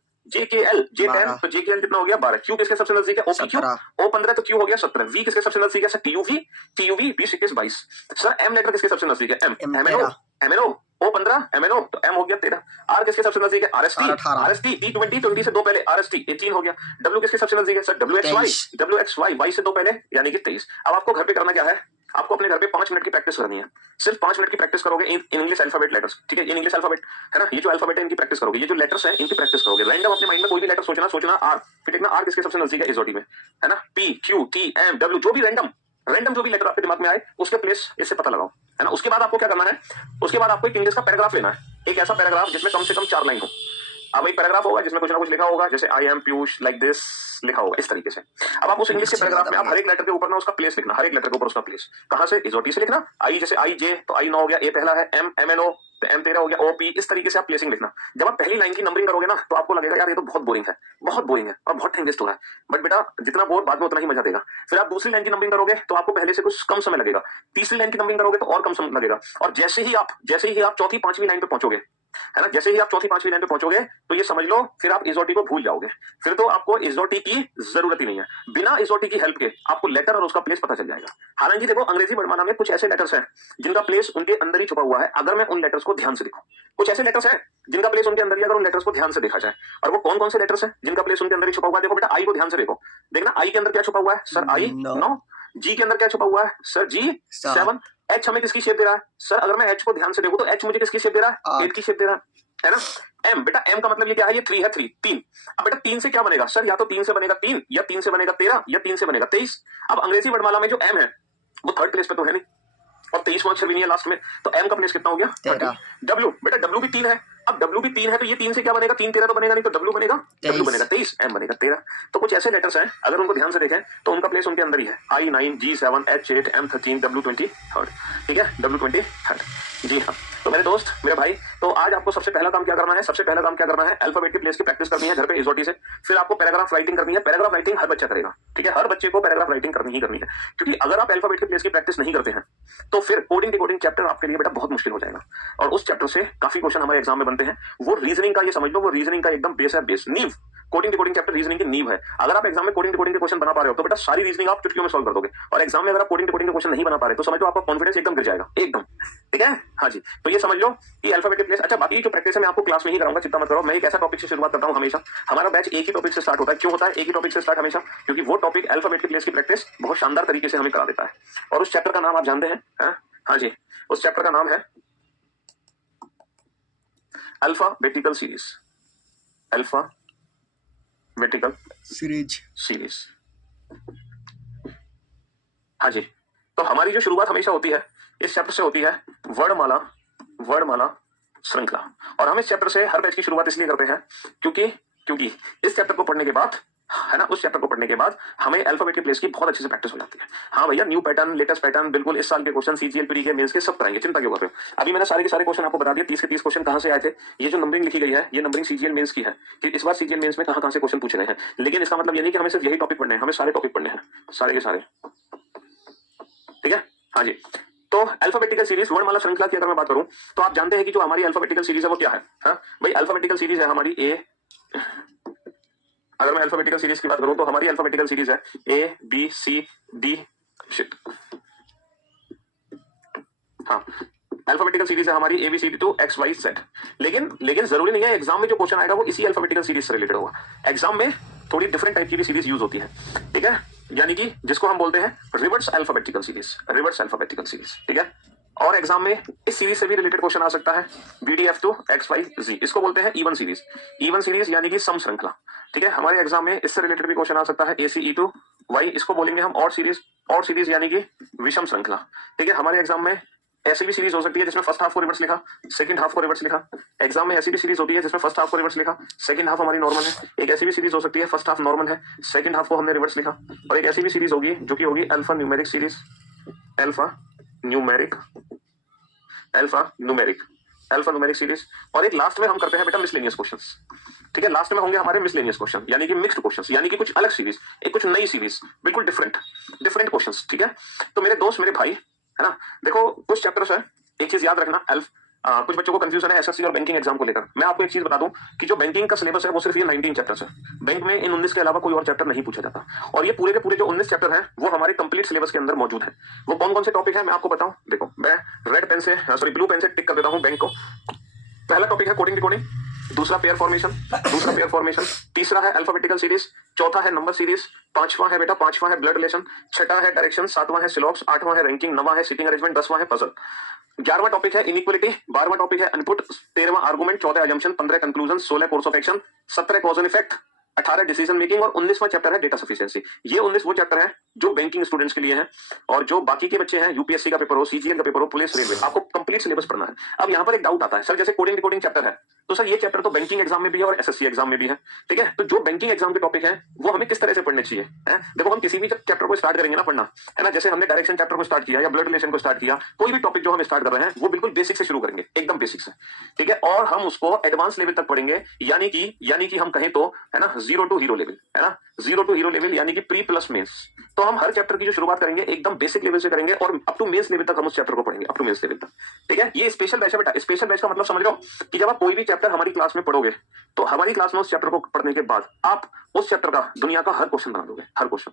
जे 10, तो जे के एल कितना हो गया? 12। क्यू किसके सबसे नजदीक है? ओपी क्यू, ओ 15, तो क्यू हो गया 17। वी किसके सबसे नजदीक है? Sir TUV 20 21 22। Sir M letter किसके सबसे नजदीक है? एमएनओ ओ 15, एमएनओ तो एम हो गया 13। आर किसके सबसे नजदीक है? आरएसटी टी 20 से 2 पहले आरएसटी 18 हो गया। डब्ल्यू किसके सबसे नजदीक है? सर डब्ल्यूएक्सवाई वाई से 2 पहले यानी कि 23। अब आपको घर पे करना क्या है? आपको अपने घर पे 5 मिनट की प्रैक्टिस करनी है, सिर्फ 5 मिनट की प्रैक्टिस करोगे इन इंग्लिश अल्फाबेट लेटर्स, ठीक है। इन इंग्लिश अल्फाबेट है ना, ये जो अल्फाबेट है इनकी प्रैक्टिस करोगे, ये जो लेटर्स है इनकी प्रैक्टिस करोगे। रैंडम अपने माइंड में कोई भी लेटर सोचना आर, फिर देखना आर किसके सबसे नजदीक है इस में, है ना। P Q T M W, जो भी रैंडम जो भी लेटर आपके दिमाग में आए उसके प्लेस इससे पता लगाओ, है ना। उसके बाद आपको क्या करना है? उसके बाद आपको एक इंग्लिश का पैराग्राफ लेना है, एक ऐसा पैराग्राफ जिसमें कम से कम 4 लाइन हो। अब एक पैराग्राफ होगा जिसमें कुछ ना कुछ लिखा होगा, जैसे I am Piyush like this लिखा होगा इस तरीके से। अब आप उस इंग्लिश के पैराग्राफ में आप हर एक लेटर के ऊपर ना उसका प्लेस लिखना, हर एक लेटर के ऊपर उसका प्लेस कहां से? इजोटी से लिखना। आई जैसे आई जे, तो आई 9 हो गया, ए पहला है, एम एमएनओ तो एम 13 हो गया, ओपी, इस तरीके से आप प्लेसिंग लिखना। जब आप पहली लाइन की नंबरिंग करोगे ना तो आपको लगेगा यार ये तो बहुत बोरिंग है और बहुत टाइम वेस्ट हो रहा है, बट बेटा जितना बोर बाद में उतना ही मजा देगा। फिर आप दूसरी लाइन की नंबरिंग करोगे तो आपको पहले से कुछ कम समय लगेगा, तीसरी लाइन की नंबरिंग करोगे तो और कम समय लगेगा, और जैसे ही आप चौथी पांचवी लाइन पे पहुंचोगे, है ना, जैसे ही आप चौथी पांचवी लाइन पे पहुंचोगे तो ये समझ लो फिर आप इजोटी को भूल जाओगे, फिर तो आपको इजोटी की जरूरत ही नहीं है। बिना इजोटी की हेल्प के आपको लेटर और उसका प्लेस पता चल जाएगा। हालांकि देखो अंग्रेजी वर्णमाला में कुछ ऐसे लेटर्स हैं जिनका प्लेस उनके अंदर ही छुपा हुआ है, अगर मैं उन लेटर्स को ध्यान से देखूं। कुछ ऐसे लेटर्स हैं जिनका प्लेस उनके अंदर ही, अगर उन लेटर्स को ध्यान से देखा जाए। और वो कौन कौन से लेटर्स हैं जिनका प्लेस उनके अंदर ही छुपा हुआ है? देखो बेटा आई को ध्यान से देखो, देखना आई के अंदर क्या छुपा हुआ है? Sir I 9। जी के अंदर क्या छुपा हुआ है? सर जी 7। एच हमें किसकी शेप दे रहा है? सर अगर मैं एच को ध्यान से देखूं तो एच मुझे किसकी शेप दे रहा है? 8 की शेप दे रहा है ना। एम बेटा, एम का मतलब ये क्या है? ये 3 है, 3। अब बेटा 3 से क्या बनेगा? सर या तो 3 से बनेगा 3, या 3 से बनेगा 13, या 3 से बनेगा 23। अब अंग्रेजी वर्णमाला में जो एम है वो 3rd प्लेस पे तो है नहीं, और 23वां अक्षर भी नहीं है लास्ट में, तो एम का प्लेस कितना हो गया? 13। डब्ल्यू बेटा, डब्ल्यू भी 3 है। अब डब्ल्यू भी 3 है तो ये 3 से क्या बनेगा? 3 13 तो बनेगा नहीं, तो डब्ल्यू बनेगा 23, एम बनेगा 13। तो कुछ ऐसे लेटर्स हैं अगर उनको ध्यान से देखें तो उनका प्लेस उनके अंदर ही है। आई 9, जी 7, एच 8, एम 13, डब्ल्यू 23, ठीक है, डब्ल्यू 23। जी हाँ, तो मेरे दोस्त मेरे भाई, तो आज आपको सबसे पहला काम क्या करना है? सबसे पहला काम क्या करना है? अल्फाबेट के प्लेस की प्रैक्टिस करनी है घर पे इजोटी से। फिर आपको पैराग्राफ राइटिंग करनी है। पैराग्राफ राइटिंग हर बच्चा करेगा, ठीक है, हर बच्चे को पैराग्राफ राइटिंग करनी ही करनी है, क्योंकि अगर आप अल्फाबेट के प्लेस की प्रैक्टिस नहीं करते हैं तो फिर कोडिंग डिकोडिंग चैप्टर आपके लिए बेटा बहुत मुश्किल हो जाएगा, और उस चैप्टर से काफी क्वेश्चन हमारे एग्जाम में बनते हैं। वो रीजनिंग का, ये समझ लो, वो रीजनिंग का एकदम बेस है, बेस नींव। कोडिंग डिकोडिंग चैप्टर रीजनिंग की नींव है। अगर आप एग्जाम में कोडिंग डिकोडिंग के क्वेश्चन बना पा रहे हो तो बेटा सारी रीजनिंग आप चुटकियों में सॉल्व कर दोगे, और एग्जाम में अगर आप कोडिंग डिकोडिंग के क्वेश्चन नहीं बना पा रहे तो समझ लो आपका कॉन्फिडेंस एकदम गिर जाएगा, एकदम, ठीक है। हाँ जी, तो ये समझ लो कि अल्फाबेट के प्लेस। अच्छा, बाकी जो प्रैक्टिस है मैं आपको क्लास में ही कराऊंगा, चिंता मत करो। मैं एक ऐसा टॉपिक से शुरुआत करता हूँ हमेशा। हमारा बैच एक ही टॉपिक से स्टार्ट होता है। क्यों होता है एक ही टॉपिक से स्टार्ट? हमेशा क्योंकि वो टॉपिक अल्फाबेट के प्लेस की प्रैक्टिस बहुत शानदार तरीके से हमें करा देता है। और उस चैप्टर का नाम आप जानते हैं? हाँ जी, उस चैप्टर का नाम है अल्फाबेटिकल सीरीज। Alphabetical series. हाँ जी, तो हमारी जो शुरुआत हमेशा होती है इस चैप्टर से होती है वर्णमाला श्रृंखला। और हम इस चैप्टर से हर बैच की शुरुआत इसलिए करते हैं क्योंकि इस चैप्टर को पढ़ने के बाद है ना, उस चैप्टर को पढ़ने के बाद हमें अल्फाबेट के प्लेस की बहुत अच्छे से प्रैक्टिस हो जाती है। हाँ भैया, न्यू पैटर्न, लेटेस्ट पैटर्न, बिल्कुल इस साल के क्वेश्चन सीजीएल प्री के मेंस के सब कराएंगे, चिंता क्यों कर रहे हो। अभी मैंने सारे के सारे क्वेश्चन आपको बता दिए, 30 के 30 क्वेश्चन कहां से आए थे। ये जो नंबरिंग लिखी गई है, ये नंबरिंग सीजीएल मेंस की है कि इस बार सीजीएल मेंस में कहां से क्वेश्चन पूछे गए हैं। लेकिन इसका मतलब ये नहीं कि हमें सिर्फ यही टॉपिक पढ़ने हैं, हमें सारे टॉपिक पढ़ने हैं, सारे के सारे, ठीक है। हाँ जी, तो अल्फाबेटिकल सीरीज, वर्णमाला श्रृंखला की अगर मैं बात करूं तो आप जानते हैं कि जो हमारी अल्फाबेटिकल सीरीज है वो क्या है। हाँ भाई, अल्फाबेटिकल सीरीज है हमारी ए, अगर मैं अल्फाबेटिकल सीरीज की बात करूं तो हमारी अल्फाबेटिकल सीरीज है A B C D, shit, हाँ, अल्फाबेटिकल सीरीज है हमारी ABCD टू XYZ। लेकिन जरूरी नहीं है एग्जाम में जो क्वेश्चन आएगा वो इसी अल्फाबेटिकल सीरीज से रिलेटेड होगा। एग्जाम में थोड़ी डिफरेंट टाइप की भी सीरीज यूज होती है, ठीक है, यानी कि जिसको हम बोलते हैं reverse alphabetical series, reverse alphabetical series, ठीक है। और एग्जाम में इस सीरीज से भी रिलेटेड क्वेश्चन आ सकता है, BDF टू XYZ, इसको बोलते हैं इवन सीरीज, इवन सीरीज यानी कि सम श्रृंखला, ठीक है। हमारे एग्जाम में इससे रिलेटेड भी क्वेश्चन आ सकता है ACE टू Y, इसको बोलेंगे हम ऑड सीरीज यानी कि विषम श्रृंखला, ठीक है। हमारे एग्जाम में ऐसी भी सीरीज हो सकती है जिसमें फर्स्ट हाफ को रिवर्स लिखा, सेकंड हाफ को रिवर्स लिखा। एग्जाम में ऐसी भी सीरीज होती है जिसमें फर्स्ट हाफ को रिवर्स लिखा, सेकंड हाफ हमारी नॉर्मल है। एक ऐसी भी सीरीज हो सकती है फर्स्ट हाफ नॉर्मल है, सेकंड हाफ को हमने रिवर्स लिखा। और एक ऐसी भी सीरीज होगी जो कि होगी alpha numeric series, alpha numeric series. और एक लास्ट में हम करते हैं बेटा मिसलेनियस क्वेश्चंस, ठीक है। लास्ट में होंगे हमारे मिसलेनियस क्वेश्चन, यानी कि मिक्स्ड क्वेश्चंस, यानी कि कुछ अलग सीरीज, एक कुछ नई सीरीज, बिल्कुल डिफरेंट क्वेश्चंस, ठीक है। तो मेरे दोस्त, मेरे भाई, है ना, देखो कुछ चैप्टर्स है, एक चीज याद रखना, कुछ बच्चों को कंफ्यूजन है एसएससी और बैंकिंग एग्जाम को लेकर। मैं आपको एक चीज बता दूं कि जो बैंकिंग का सिलेबस है वो सिर्फ ये 19 चैप्टर्स है। बैंक में इन 19 के अलावा कोई और चैप्टर नहीं पूछा जाता, और ये पूरे के पूरे जो 19 चैप्टर हैं वो हमारे कंप्लीट सिलेबस के अंदर मौजूद है। वो कौन कौन से टॉपिक है मैं आपको बताऊं, देखो मैं ब्लू पेन से टिक कर देता हूं बैंक को। पहला टॉपिक है कोडिंग डिकोडिंग, दूसरा पेयर फॉर्मेशन, तीसरा है अल्फाबेटिकल सीरीज, चौथा है नंबर सीरीज, पांचवा है ब्लड रिलेशन, छठा है डायरेक्शन, सातवां है सिलॉक्स, आठवां है रैंकिंग, नवा है सीटिंग अरेंजमेंट, 10वां है पजल, 11वां टॉपिक है इनइक्वालिटी, 12वां टॉपिक है इनपुट, 13वां argument, 14 assumption, 15 conclusion, 16 course of action, 17 cause and effect, 18 decision making और 19वां चैप्टर है डेटा सफिशिएंसी। ये 19 वो चैप्टर है जो बैंकिंग स्टूडेंट्स के लिए है, और जो बाकी के बच्चे हैं यूपीएससी का पेपर हो, सीजीएल का पेपर हो, पुलिस, रेलवे, आपको कंप्लीट सिलेबस पढ़ना है। अब यहाँ पर एक डाउट आता है, सर जैसे कोडिंग डिकोडिंग चैप्टर है तो सर ये चैप्टर तो बैंकिंग एग्जाम में भी है और एसएससी एग्जाम में भी है, ठीक है। तो जो बैंकिंग एग्जाम के टॉपिक है वो हमें किस तरह से पढ़ने चाहिए, है? देखो हम किसी भी चैप्टर को स्टार्ट करेंगे ना पढ़ना, है ना, जैसे हमने डायरेक्शन चैप्टर को स्टार्ट किया या ब्लड रिलेशन को स्टार्ट किया, कोई भी टॉपिक जो हम स्टार्ट कर रहे हैं वो बिल्कुल बेसिक से शुरू करेंगे, एकदम बेसिक से, ठीक है। और हम उसको एडवांस लेवल तक पढ़ेंगे, यानी कि हम कहें तो, है ना, 0 to हीरो लेवल, है ना, 0 to हीरो लेवल, यानी कि प्री प्लस मेंस। तो हम हर चैप्टर की जो शुरुआत करेंगे एकदम बेसिक लेवल से करेंगे और अप टू मेंस लेवल तक हम उस चैप्टर को पढ़ेंगे, अप टू मेंस लेवल तक, ठीक है। ये स्पेशल बैच है बेटा। स्पेशल बैच का मतलब समझ लो कि जब आप कोई भी चैप्टर हमारी क्लास में पढ़ोगे तो हमारी क्लास में उस चैप्टर को पढ़ने के बाद आप उस चैप्टर का दुनिया का हर क्वेश्चन बना दोगे, हर क्वेश्चन,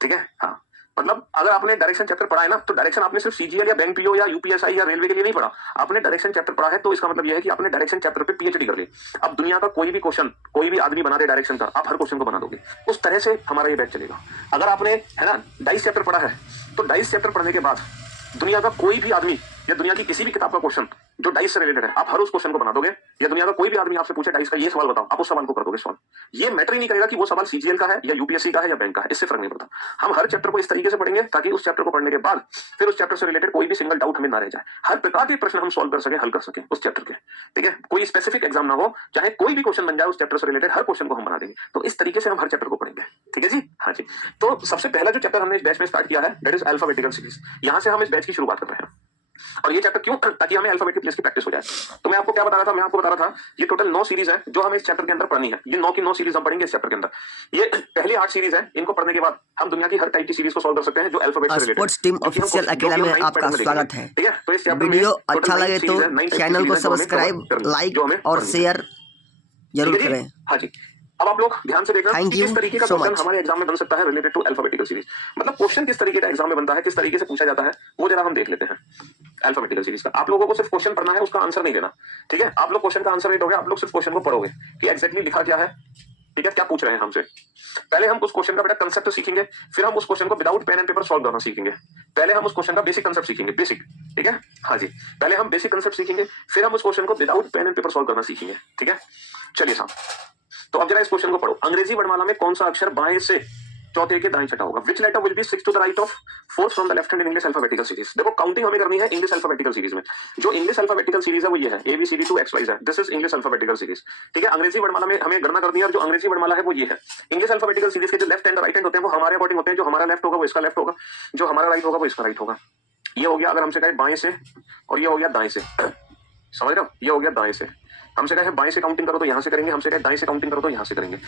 ठीक है। हाँ, मतलब अगर आपने डायरेक्शन चैप्टर पढ़ा है ना, तो डायरेक्शन आपने सिर्फ सीजीएल या बैंक पीओ या यूपीएसआई या रेलवे के लिए नहीं पढ़ा, आपने डायरेक्शन चैप्टर पढ़ा है, तो इसका मतलब यह है कि आपने डायरेक्शन चैप्टर पे पीएचडी कर ली। अब दुनिया का कोई भी क्वेश्चन, कोई भी आदमी बना दे डायरेक्शन का, आप हर क्वेश्चन को बना दोगे। उस तरह से हमारा ये बैच चलेगा। अगर आपने, है ना, डाइस चैप्टर पढ़ा है, तो डाइस चैप्टर पढ़ने के बाद दुनिया का कोई भी आदमी या दुनिया की किसी भी किताब का क्वेश्चन जो डाइस से रिलेटेड है, आप हर उस क्वेश्चन को बना दोगे। या दुनिया का कोई भी आदमी आपसे पूछे डाइस का ये सवाल बताओ, आप उस सवाल को कर दोगे सॉल्व। ये मैटर ही नहीं करेगा कि वो सवाल सीजीएल का है या यूपीएससी का है या बैंक का है, इससे फर्क नहीं पड़ता। हम हर चैप्टर को इस तरीके से पढ़ेंगे ताकि उस चैप्टर को पढ़ने के बाद फिर उस चैप्टर से रिलेटेड कोई भी सिंगल डाउट हमें ना रह जाए, हर प्रकार के प्रश्न हम सॉल्व कर सके, हल कर सके उस चैप्टर के, ठीक है। कोई स्पेसिफिक एग्जाम ना हो, चाहे कोई भी क्वेश्चन बन जाए उस चैप्टर से रिलेटेड, हर क्वेश्चन को हम बना देंगे। तो इस तरीके से हम हर चैप्टर को पढ़ेंगे, ठीक है जी। हाँ जी, तो सबसे पहला जो चैप्टर हमने इस बैच में स्टार्ट किया है दैट इज अल्फाबेटिकल सीरीज। यहाँ से हम इस बैच की शुरुआत कर रहे हैं। और ये चैप्टर क्यों, ताकि हमें अल्फाबेट की प्लेस की प्रैक्टिस हो जाए। तो मैं आपको क्या बता रहा था, मैं आपको बता रहा था ये टोटल 9 सीरीज है जो हमें इस चैप्टर के अंदर पढ़नी है। ये 9 की 9 सीरीज हम पढ़ेंगे इस चैप्टर के अंदर। ये पहली 8 सीरीज है, इनको पढ़ने के बाद हम दुनिया की हर टाइप की सीरीज को सॉल्व कर सकते हैं जो अल्फाबेट से रिलेटेड है। स्पोर्ट्स टीम ऑफिशियल अकेला में आपका स्वागत है, ठीक है। तो इस चैप्टर वीडियो अच्छा लगे तो चैनल को सब्सक्राइब, लाइक और शेयर जरूर करें। हाँ जी, अब आप लोग ध्यान से देखना कि किस तरीके का so क्वेश्चन हमारे एग्जाम में बन सकता है रिलेटेड टू अल्फाबेटिकल सीरीज। मतलब क्वेश्चन किस तरीके का एग्जाम में बनता है, किस तरीके से पूछा जाता है, वो जरा हम देख लेते हैं अल्फाबेटिकल सीरीज का। आप लोगों को सिर्फ क्वेश्चन पढ़ना है, उसका आंसर नहीं देना, ठीक है। आप लोग क्वेश्चन का आंसर नहीं दोगे, आप लोग सिर्फ क्वेश्चन को पढ़ोगे कि एग्जैक्टली लिखा क्या है, ठीक है, क्या पूछ रहे हैं हमसे। पहले हम उस क्वेश्चन का बेटा कंसेप्ट सीखेंगे, फिर हम उस क्वेश्चन को without pen and paper solve करना सीखेंगे। पहले हम उस क्वेश्चन का बेसिक कंसेप्ट सीखेंगे, बेसिक, ठीक है। हाँ जी, पहले हम बेसिक कंसेप्ट सीखेंगे, फिर हम उस क्वेश्चन को without pen and paper solve करना सीखेंगे, ठीक है। चलिए साहब, तो अब जरा इस क्वेश्चन को पढ़ो। अंग्रेजी वर्णमाला में कौन सा अक्षर बाएं से चौथे के दाएं छठा होगा। Which letter will be 6 to the right of 4th from the left hand in English alphabetical series. देखो काउंटिंग हमें करनी है इंग्लिश अल्फाबेटिकल सीरीज में। जो इंग्लिश अल्फाबेटिकल सीरीज है वो ये है ABCD to XYZ। This is English alphabetical series, ठीक है। अंग्रेजी वर्णमाला में हमें गणना करनी है और जो अंग्रेजी वर्णमाला है वो ये है। इंग्लिश अल्फाबेटिकल सीरीज के जो लेफ्ट हैंड राइट हैंड होते हैं वो हमारे अकॉर्डिंग होते हैं। जो हमारा लेफ्ट होगा वो इसका लेफ्ट होगा, जो हमारा राइट होगा वो इसका राइट होगा। ये हो गया अगर हमसे कहे बाएं से, और ये हो गया दाएं से, समझ रहे हो, ये हो गया दाएं से। हमसे कहे बाएं से काउंटिंग करो तो यहां से करेंगे, हमसे कहे दाएं से काउंटिंग करो तो यहां से करेंगे।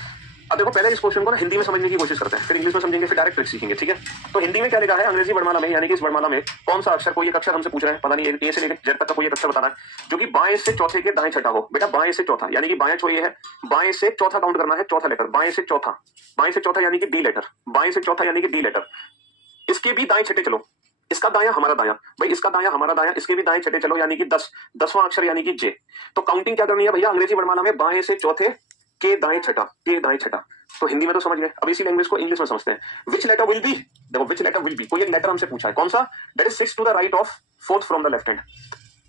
अब देखो पहले इस क्वेश्चन को ना हिंदी में समझने की कोशिश करते हैं, फिर इंग्लिश में समझेंगे, फिर डायरेक्ट ट्रिक सीखेंगे, ठीक है। तो हिंदी में क्या लिखा है अंग्रेजी वर्णमाला में, यानी कि इस वर्णमाला में कौन सा अक्षर, कोई एक अक्षर हमसे पूछ रहे हैं, पता नहीं ए से लेकर जेड तक का कोई एक अक्षर बताना है जो कि बाएं से चौथे के दाएं छठा हो। बेटा बाएं से चौथा यानी कि बाएं छो ये है, बाएं से चौथा काउंट करना है, चौथा लेटर बाएं से चौथा, बाएं से चौथा यानी कि डी लेटर, बाएं से चौथा यानी कि डी लेटर। इसके भी दाएं छठे चलो, इसका दाया हमारा दाया, भाई इसका दाया हमारा दाया, इसके भी दाएं छठे चलो यानी कि 10वां अक्षर यानी कि जे। तो काउंटिंग क्या करनी है भैया अंग्रेजी वर्णमाला में, बाएं से चौथे के दाएं छठा, के दाएं छठा। तो हिंदी में तो समझ गए, अब इसी लैंग्वेज को इंग्लिश में समझते हैं। विच लेटर विल बी, देखो विच लेटर विल बी, कोई एक लेटर हमसे पूछा है, कौन सा, that is 6 to the right of 4th from the left hand.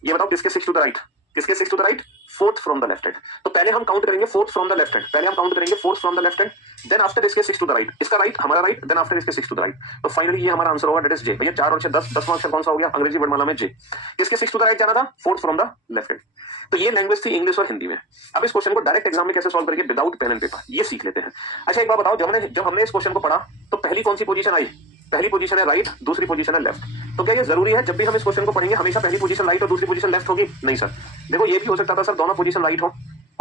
ये बताओ किसके 6 टू द राइट, किसके 6 to the right, 4th from the left hand. तो पहले हम काउंट करेंगे 4th from the left hand, पहले हम काउंट करेंगे 4th from the left hand, then after इसके 6 टू द राइट, इसका राइट हमारा राइट, देन आफ्टर इसके 6 टू द राइट। तो फाइनली ये हमारा आंसर होगा दैट इज जे। भैया 4 और 6 10, 10वां अक्षर कौन सा हो गया अंग्रेजी वर्णमाला में जे। किसके 6 टू द राइट जाना था, 4th from the left hand. तो ये लैंग्वेज थी इंग्लिश और हिंदी में। अब इस क्वेश्चन को डायरेक्ट एग्जाम में कैसे सॉल्व करेंगे विदाउट पेन एंड पेपर, ये सीख लेते हैं। अच्छा एक बात बताओ, जब हमने इस क्वेश्चन को पढ़ा तो पहली कौन सी पोजीशन आई, पहली पोजीशन है राइट, दूसरी पोजीशन है लेफ्ट। तो क्या ये जरूरी है जब भी हम इस क्वेश्चन को पढ़ेंगे हमेशा पहली पोजीशन राइट और दूसरी पोजीशन लेफ्ट होगी? नहीं सर, देखो ये भी हो सकता था सर दोनों पोजीशन राइट हो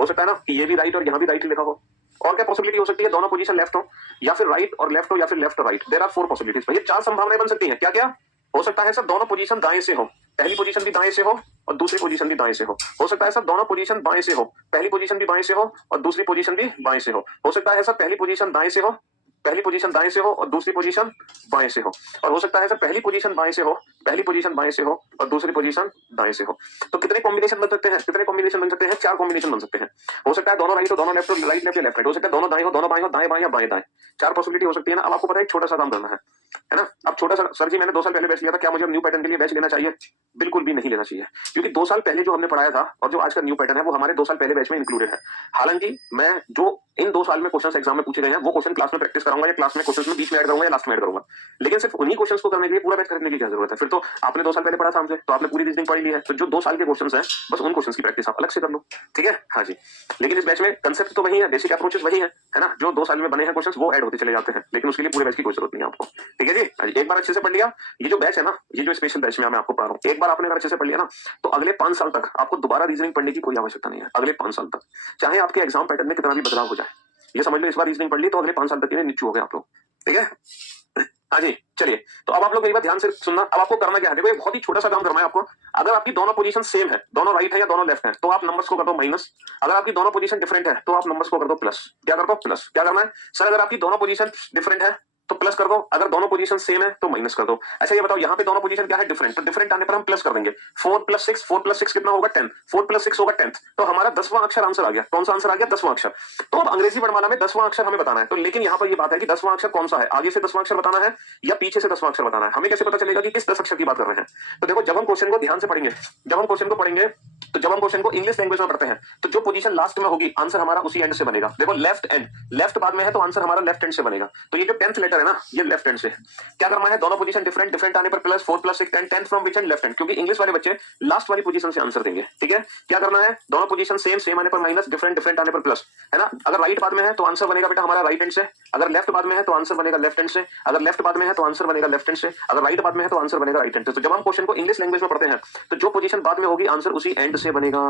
सकता है ना कि ये भी राइट और यहाँ भी राइट लिखा हो। और क्या पॉसिबिलिटी हो सकती है, दोनों पोजीशन लेफ्ट हो, या फिर राइट और लेफ्ट हो, या फिर लेफ्ट और राइट। There are 4 possibilities. भैया 4 संभावनाएं बन सकती हैं। क्या क्या हो सकता है सर, दोनों पोजीशन दाएं से हो, पहली पोजीशन भी दाएं से हो और दूसरी पोजीशन भी दाएं से हो सकता है सर दोनों पोजीशन बाएं से हो, पहली पोजीशन भी बाएं से हो और दूसरी पोजीशन भी बाएं से हो सकता है सर पहली पोजीशन दाएं से हो, पहली पोजीशन दाएं से हो और दूसरी पोजीशन बाएं से और हो सकता है सर पहली पोजीशन बाएं से हो, पहली पोजीशन बाएं से हो और दूसरी पोजीशन दाएं से हो। तो कितने कॉम्बिनेशन बन सकते हैं, कितने कॉम्बिनेशन बन सकते हैं, 4 कॉम्बिनेशन बन सकते हैं। हो सकता है दोनों राइट हो, दोनों लेफ्ट हो, राइट लेफ्ट लेफ्ट राइट, हो सकता है दोनों दाएं हो, दोनों बाएं हो, दाएं बाएं या बाएं दाएं। 4 पॉसिबिलिटी हो सकती है ना। अब आपको पता है एक छोटा सा काम करना है ना। अब छोटा सा, सर जी मैंने 2 साल पहले बैच लिया था, क्या मुझे न्यू पैटर्न के लिए बैच लेना चाहिए? बिल्कुल भी नहीं लेना चाहिए, क्योंकि 2 साल पहले जो हमने पढ़ाया था और जो आज का न्यू पैटर्न है वो हमारे 2 साल पहले बैच में इंक्लूडेड है। हालांकि मैं जो इन 2 साल में क्वेश्चन एग्जाम में पूछे गए हैं वो क्वेश्चन क्लास में प्रैक्टिस कराऊंगा, या क्लास में क्वेश्चन में बीच में ऐड करूंगा या लास्ट में ऐड करूंगा, लेकिन सिर्फ उन्हीं क्वेश्चंस को करने के लिए पूरा बैच खरीदने की क्या जरूरत है? फिर तो आपने 2 साल पहले पढ़ा था हमसे, तो आपने पूरी रीजनिंग पढ़ी ली है, तो जो 2 साल के क्वेश्चंस हैं बस उन क्वेश्चंस की प्रैक्टिस आप अलग से कर लो, ठीक है। हाँ जी, लेकिन इस बैच में कंसेप्ट तो वही है, बेसिक अप्रोचेस वही है ना। जो 2 साल में बने हैं क्वेश्चंस वो ऐड होते चले जाते हैं, लेकिन उसके लिए पूरे बैच की कोई जरूरत नहीं है आपको, ठीक है जी। हाँ जी, एक बार अच्छे से पढ़ लिया, ये जो बैच है ना, ये जो स्पेशल बैच में मैं आपको पढ़ा रहा हूँ, एक बार आपने अगर अच्छे से पढ़ लिया ना तो अगले 5 साल तक आपको दोबारा रीजनिंग पढ़ने की कोई आवश्यकता नहीं है। अगले 5 साल तक चाहे आपके एग्जाम पैटर्न में कितना भी बदलाव हो जाए, ये समझ लो इस बार रीजनिंग पढ़ ली तो अगले 5 साल तक नीचू हो गए आप लोग, ठीक है। हाँ जी, चलिए तो अब आप लोग मेरी बात ध्यान से सुनना। अब आपको करना क्या है, देखो ये बहुत ही छोटा सा काम करना है आपको। अगर आपकी दोनों पोजीशन सेम है, दोनों राइट है या दोनों लेफ्ट है, तो आप नंबर्स को कर दो माइनस। अगर आपकी दोनों पोजीशन डिफरेंट है तो आप नंबर्स को कर दो प्लस। क्या कर दो? प्लस। क्या करना है सर, अगर आपकी दोनों पोजीशन डिफरेंट है तो प्लस कर दो, अगर दोनों पोजीशन सेम है तो माइनस कर दो। अच्छा ये बताओ यहाँ पे दोनों पोजीशन क्या है, डिफरेंट, तो डिफरेंट आने पर हम प्लस कर देंगे। 4 + 6, 4 + 6 कितना होगा 10, 4 + 6 होगा 10, तो हमारा 10वां अक्षर आंसर आ गया। कौन सा आंसर आ गया? 10वां अक्षर। तो अब अंग्रेजी वर्णमाला में 10वां अक्षर हमें बताना है, तो लेकिन यहाँ पर ये बात है कि 10वां अक्षर कौन सा है, आगे से 10वां अक्षर बताना है या पीछे से 10वां अक्षर बताना है। हमें कैसे पता चलेगा कि किस 10 अक्षर की बात कर रहे हैं? तो देखो जब हम क्वेश्चन को ध्यान से पढ़ेंगे, जब हम क्वेश्चन को पढ़ेंगे तो जब हम क्वेश्चन को इंग्लिश लैंग्वेज में पढ़ते हैं तो जो पोजीशन लास्ट में होगी आंसर हमारा उसी एंड से बनेगा। देखो लेफ्ट एंड, लेफ्ट बाद में है तो आंसर हमारा लेफ्ट एंड से बनेगा। तो ये जो 10th लेटर है ना, ये लेफ्ट एंड से। क्या करना है, दोनों पोजीशन डिफरेंट, डिफरेंट आने पर plus, 4 + 6 10, 10 from which and left and, क्योंकि इंग्लिश वाले बच्चे लास्ट वाली पोजीशन से आंसर देंगे, ठीक है। क्या करना है, दोनों पोजीशन सेम, सेम आने पर माइनस, डिफरेंट, डिफरेंट आने पर प्लस, है ना। अगर राइट बाद में है तो आंसर बनेगा बेटा हमारा राइट एंड से, अगर लेफ्ट बाद में है तो आंसर बनेगा लेफ्ट एंड से, अगर लेफ्ट बाद में है तो आंसर बनेगा लेफ्ट एंड से, अगर राइट बाद में है तो आंसर बनेगा राइट एंड से। तो जब हम क्वेश्चन को इंग्लिश लैंग्वेज में पढ़ते हैं तो जो पोजीशन बाद में होगी आंसर उसी एंड से बनेगा।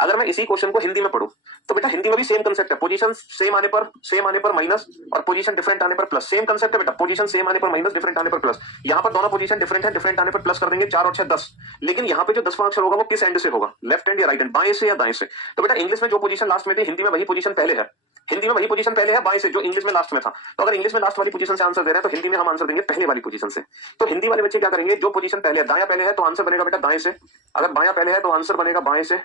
अगर मैं इसी क्वेश्चन को हिंदी में पढ़ूं तो बेटा हिंदी में भी सेम कंसेप्ट है, पोजीशन सेम आने पर माइनस और पोजीशन डिफरेंट आने पर प्लस। सेम कंसेप्ट है बेटा, पोजीशन सेम आने पर माइनस, डिफरेंट आने पर प्लस। यहाँ पर दोनों पोजीशन डिफरेंट है, डिफरेंट आने पर प्लस कर देंगे, 4 और 6 10। लेकिन यहाँ पे जो 10वां अक्षर होगा वो किस एंड से होगा, लेफ्ट एंड या राइट एंड, बाएं से या दाएं से। तो बेटा इंग्लिश में जो पोजीशन लास्ट में थी हिंदी में वही पोजीशन पहले है, हिंदी में वही पोजीशन पहले है बाएं से जो इंग्लिश में लास्ट में था। तो अगर इंग्लिश में लास्ट वाली पोजीशन से आंसर दे रहे हैं तो हिंदी में हम आंसर देंगे पहले वाली पोजीशन से। तो हिंदी वाले बच्चे क्या करेंगे, जो पोजीशन पहले है, दायां पहले है तो आंसर बनेगा बेटा दाएं से, अगर बायां पहले है तो आंसर बनेगा बाएं से,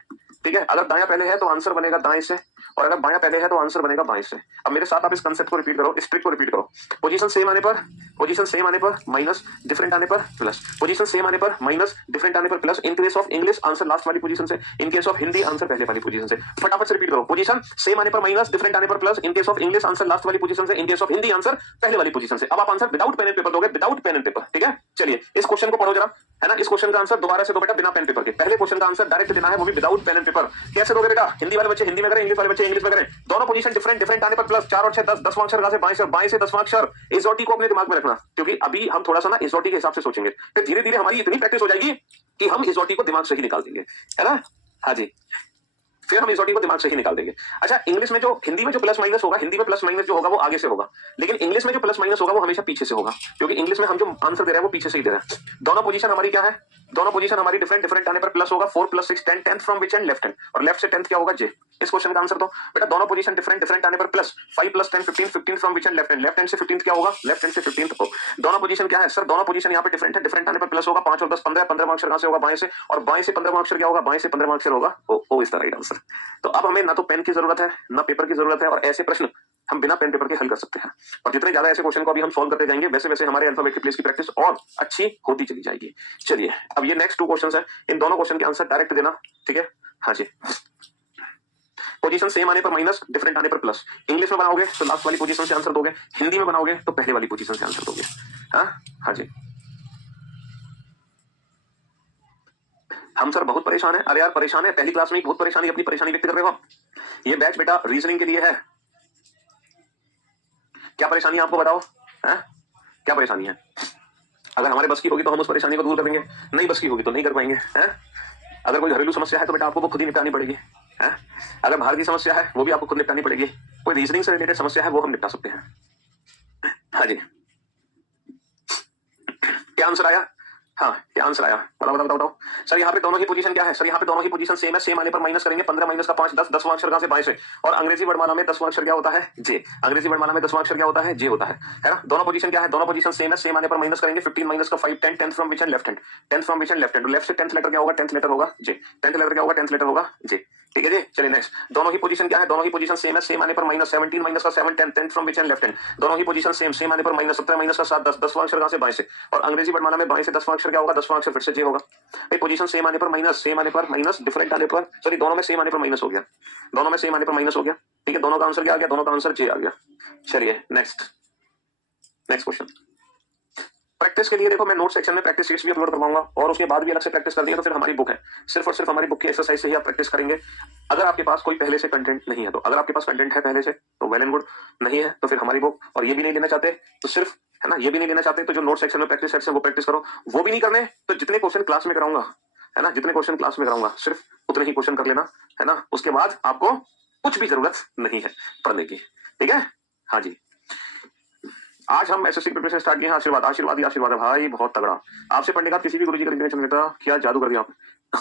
ठीक है, अगर दायां पहले है तो आंसर बनेगा दाएं से, और अगर बायां पहले है तो आंसर बनेगा बाएं से। अब मेरे साथ आप इस कंसेप्ट को रिपीट करो, इस ट्रिक को रिपीट करो। पोजीशन सेम आने पर माइनस, डिफरेंट आने पर प्लस, पोजीशन सेम आने पर माइनस, डिफरेंट आने पर plus. In case of English answer last वाली पोजीशन से, in case of Hindi answer पहले वाली पोजीशन से। फटाफट से रिपीट करो, पोजीशन सेम आने पर माइनस, डिफरेंट आने पर plus. In case of English answer last वाली पोजीशन से, in case of Hindi answer पहले वाली पोजीशन से। अब आप answer without pen and paper दोगे, विदाउट पेन एंड पेपर, ठीक है। चलिए इस क्वेश्चन को पढ़ो जरा, है ना। इस क्वेश्चन का आंसर दोबारा से दो बेटा, बिना पेन पेपर के। पहले क्वेश्चन का आंसर डायरेक्ट देना है, वो भी विदाउट पेन एंड पेपर। कैसे दोगे बेटा? हिंदी वाले बच्चे हिंदी में करें, इंग्लिश वाले बच्चे इंग्लिश में करें। दोनों पोजीशन डिफरेंट आने पर प्लस, 4 और 6 10, 10वां अक्षर कहां से? बाएं से, बाएं से 10वां अक्षर। एसओटी को अपने दिमाग में रखना, क्योंकि अभी हम थोड़ा सा ना एसओटी के हिसाब से सोचेंगे, फिर धीरे धीरे हमारी इतनी प्रैक्टिस हो जाएगी कि हम एसओटी को दिमाग से ही निकाल देंगे, है ना। हाँ जी, फिर हम एसओटी को दिमाग से ही निकाल देंगे। अच्छा, इंग्लिश में जो, हिंदी में जो प्लस माइनस होगा, हिंदी में प्लस माइनस जो होगा वो आगे से होगा, लेकिन इंग्लिश में जो प्लस माइनस होगा वो हमेशा पीछे से होगा, क्योंकि इंग्लिश में हम जो आंसर दे रहे हैं वो पीछे से ही दे रहे हैं। दोनों पोजीशन हमारी क्या है? दोनों पोजीशन हमारी डिफरेंट आने पर प्लस होगा। 4 + 6 10, 10th from which and? Left hand. और लेफ्ट से 10th क्या होगा? जे। इस क्वेश्चन का आंसर तो बेटा दोनों पोजीशन डिफरेंट आने पर plus, 5 + 10 15, 15 from which and? Left hand. Left hand से 15th क्या होगा? लेफ्ट हैंड से 15th को। दोनों पोजीशन क्या है सर? दोनों पोजीशन यहाँ पे डिफरेंट है, डिफरेंट आने पर प्लस होगा। 5 और 10 15, 15वां अक्षर कहां से होगा? बाएं से, और बाएं से 15वां अक्षर क्या होगा? बाएं से 15वां अक्षर होगा ओ। इस तरह राइट आंसर। तो अब हमें ना तो पेन की जरूरत है ना पेपर की जरूरत है, और ऐसे प्रश्न हम बिना पेन पेपर के हल कर सकते हैं। और जितने ज्यादा ऐसे क्वेश्चन को अभी हम सॉल्व करते जाएंगे, वैसे वैसे हमारे अल्फाबेट की प्लेस की प्रैक्टिस और अच्छी होती चली जाएगी। चलिए अब ये नेक्स्ट 2 क्वेश्चंस है, इन दोनों क्वेश्चन के आंसर डायरेक्ट देना, ठीक है। हाँ जी, पोजीशन सेम आने पर माइनस, डिफरेंट आने पर प्लस। इंग्लिश में बनाओगे तो लास्ट वाली पोजीशन से आंसर दोगे, हिंदी में बनाओगे तो पहले वाली पोजीशन से आंसर दोगे। हाँ जी, हम सर बहुत परेशान है। अरे यार परेशान है, पहली क्लास में ही बहुत परेशानी, अपनी परेशानी व्यक्त कर रहे हो। ये बैच बेटा रीजनिंग के लिए है। क्या परेशानी है आपको बताओ, है क्या परेशानी है? अगर हमारे बस की होगी तो हम उस परेशानी को दूर करेंगे, नहीं बस की होगी तो नहीं कर पाएंगे, हैं? अगर कोई घरेलू समस्या है तो बेटा आपको वो खुद ही निपटानी पड़ेगी, हैं? अगर बाहर की समस्या है वो भी आपको खुद निपटानी पड़ेगी। कोई रीजनिंग से रिलेटेड समस्या है वो हम निपटा सकते हैं। हाँ जी, क्या आंसर आया? हाँ क्या आंसर आया? बताओ सर। यहाँ पे दोनों ही पोजीशन क्या है? सर यहाँ पे दोनों ही पोजीशन सेम है, सेम आने पर माइनस करेंगे। 15 माइनस का 5 10, 10वां अक्षर कहां से? बाएं से। और अंग्रेजी वर्णमाला में 10वां अक्षर क्या होता है? जे। अंग्रेजी वर्णमाला में 10वां अक्षर क्या होता है? जे होता है ना। दोनों पोजीशन क्या है? दोनों पोजीशन सेम है, सेम आने पर माइनस करेंगे। 15 माइनस का 5 10, 10th from which and? Left hand. 10th from which and? Left hand. Left से 10th लेटर क्या होगा? 10th लेटर होगा जे। 10th लेटर क्या होगा? 10th लेटर होगा जे। ठीक है जी, चलिए नेक्स्ट। दोनों ही पोजीशन क्या है? दोनों ही पोजीशन सेम है, सेम आने पर माइनस। 17 माइनस का 7 10, 10th from which and? Left hand. दोनों ही पोजीशन सेम, सेम आने पर माइनस। 17 माइनस का 7 10, 10वां अक्षर कहां से? बाएं से। और अंग्रेजी वर्णमाला में बाएं से 10वां अक्षर क्या होगा? 10वां अक्षर फिर से जे होगा। भाई पोजीशन सेम आने पर माइनस, सेम आने पर माइनस, डिफरेंट आने पर, सॉरी दोनों में सेम आने पर माइनस हो गया, दोनों में सेम आने पर माइनस हो गया। ठीक है, दोनों का आंसर क्या आ गया? दोनों का आंसर जे आ गया। चलिए नेक्स्ट क्वेश्चन। प्रैक्टिस के लिए देखो मैं नोट सेक्शन में प्रैक्टिस शीट्स भी अपलोड करवाऊंगा, और उसके बाद भी अलग से प्रैक्टिस कर दिए तो फिर हमारी बुक है, सिर्फ और सिर्फ हमारी बुक की एक्सरसाइज से ही आप प्रैक्टिस करेंगे। अगर आपके पास कोई पहले से कंटेंट नहीं है तो, अगर आपके पास कंटेंट है पहले से तो वेल एंड गुड, नहीं है तो फिर हमारी बुक, और ये भी नहीं लेना चाहते तो सिर्फ, है ना, ये भी नहीं लेना चाहते तो जो नोट सेक्शन में प्रैक्टिस सेट्स है वो प्रैक्टिस करो। वो भी नहीं करने तो जितने क्वेश्चन क्लास में कराऊंगा, है ना, जितने क्वेश्चन क्लास में कराऊंगा सिर्फ उतने ही क्वेश्चन कर लेना, है ना। उसके बाद आपको कुछ भी जरूरत नहीं है पढ़ने की, ठीक है। हाँ जी, आज हम एसएससी प्रिपरेशन स्टार्ट किए हैं। आशीर्वाद आशीर्वाद ही आशीर्वाद है भाई, बहुत तगड़ा। आपसे पढ़ने का किसी भी गुरुजी का टेंशन नहीं लेता, क्या जादू कर दिया आपने।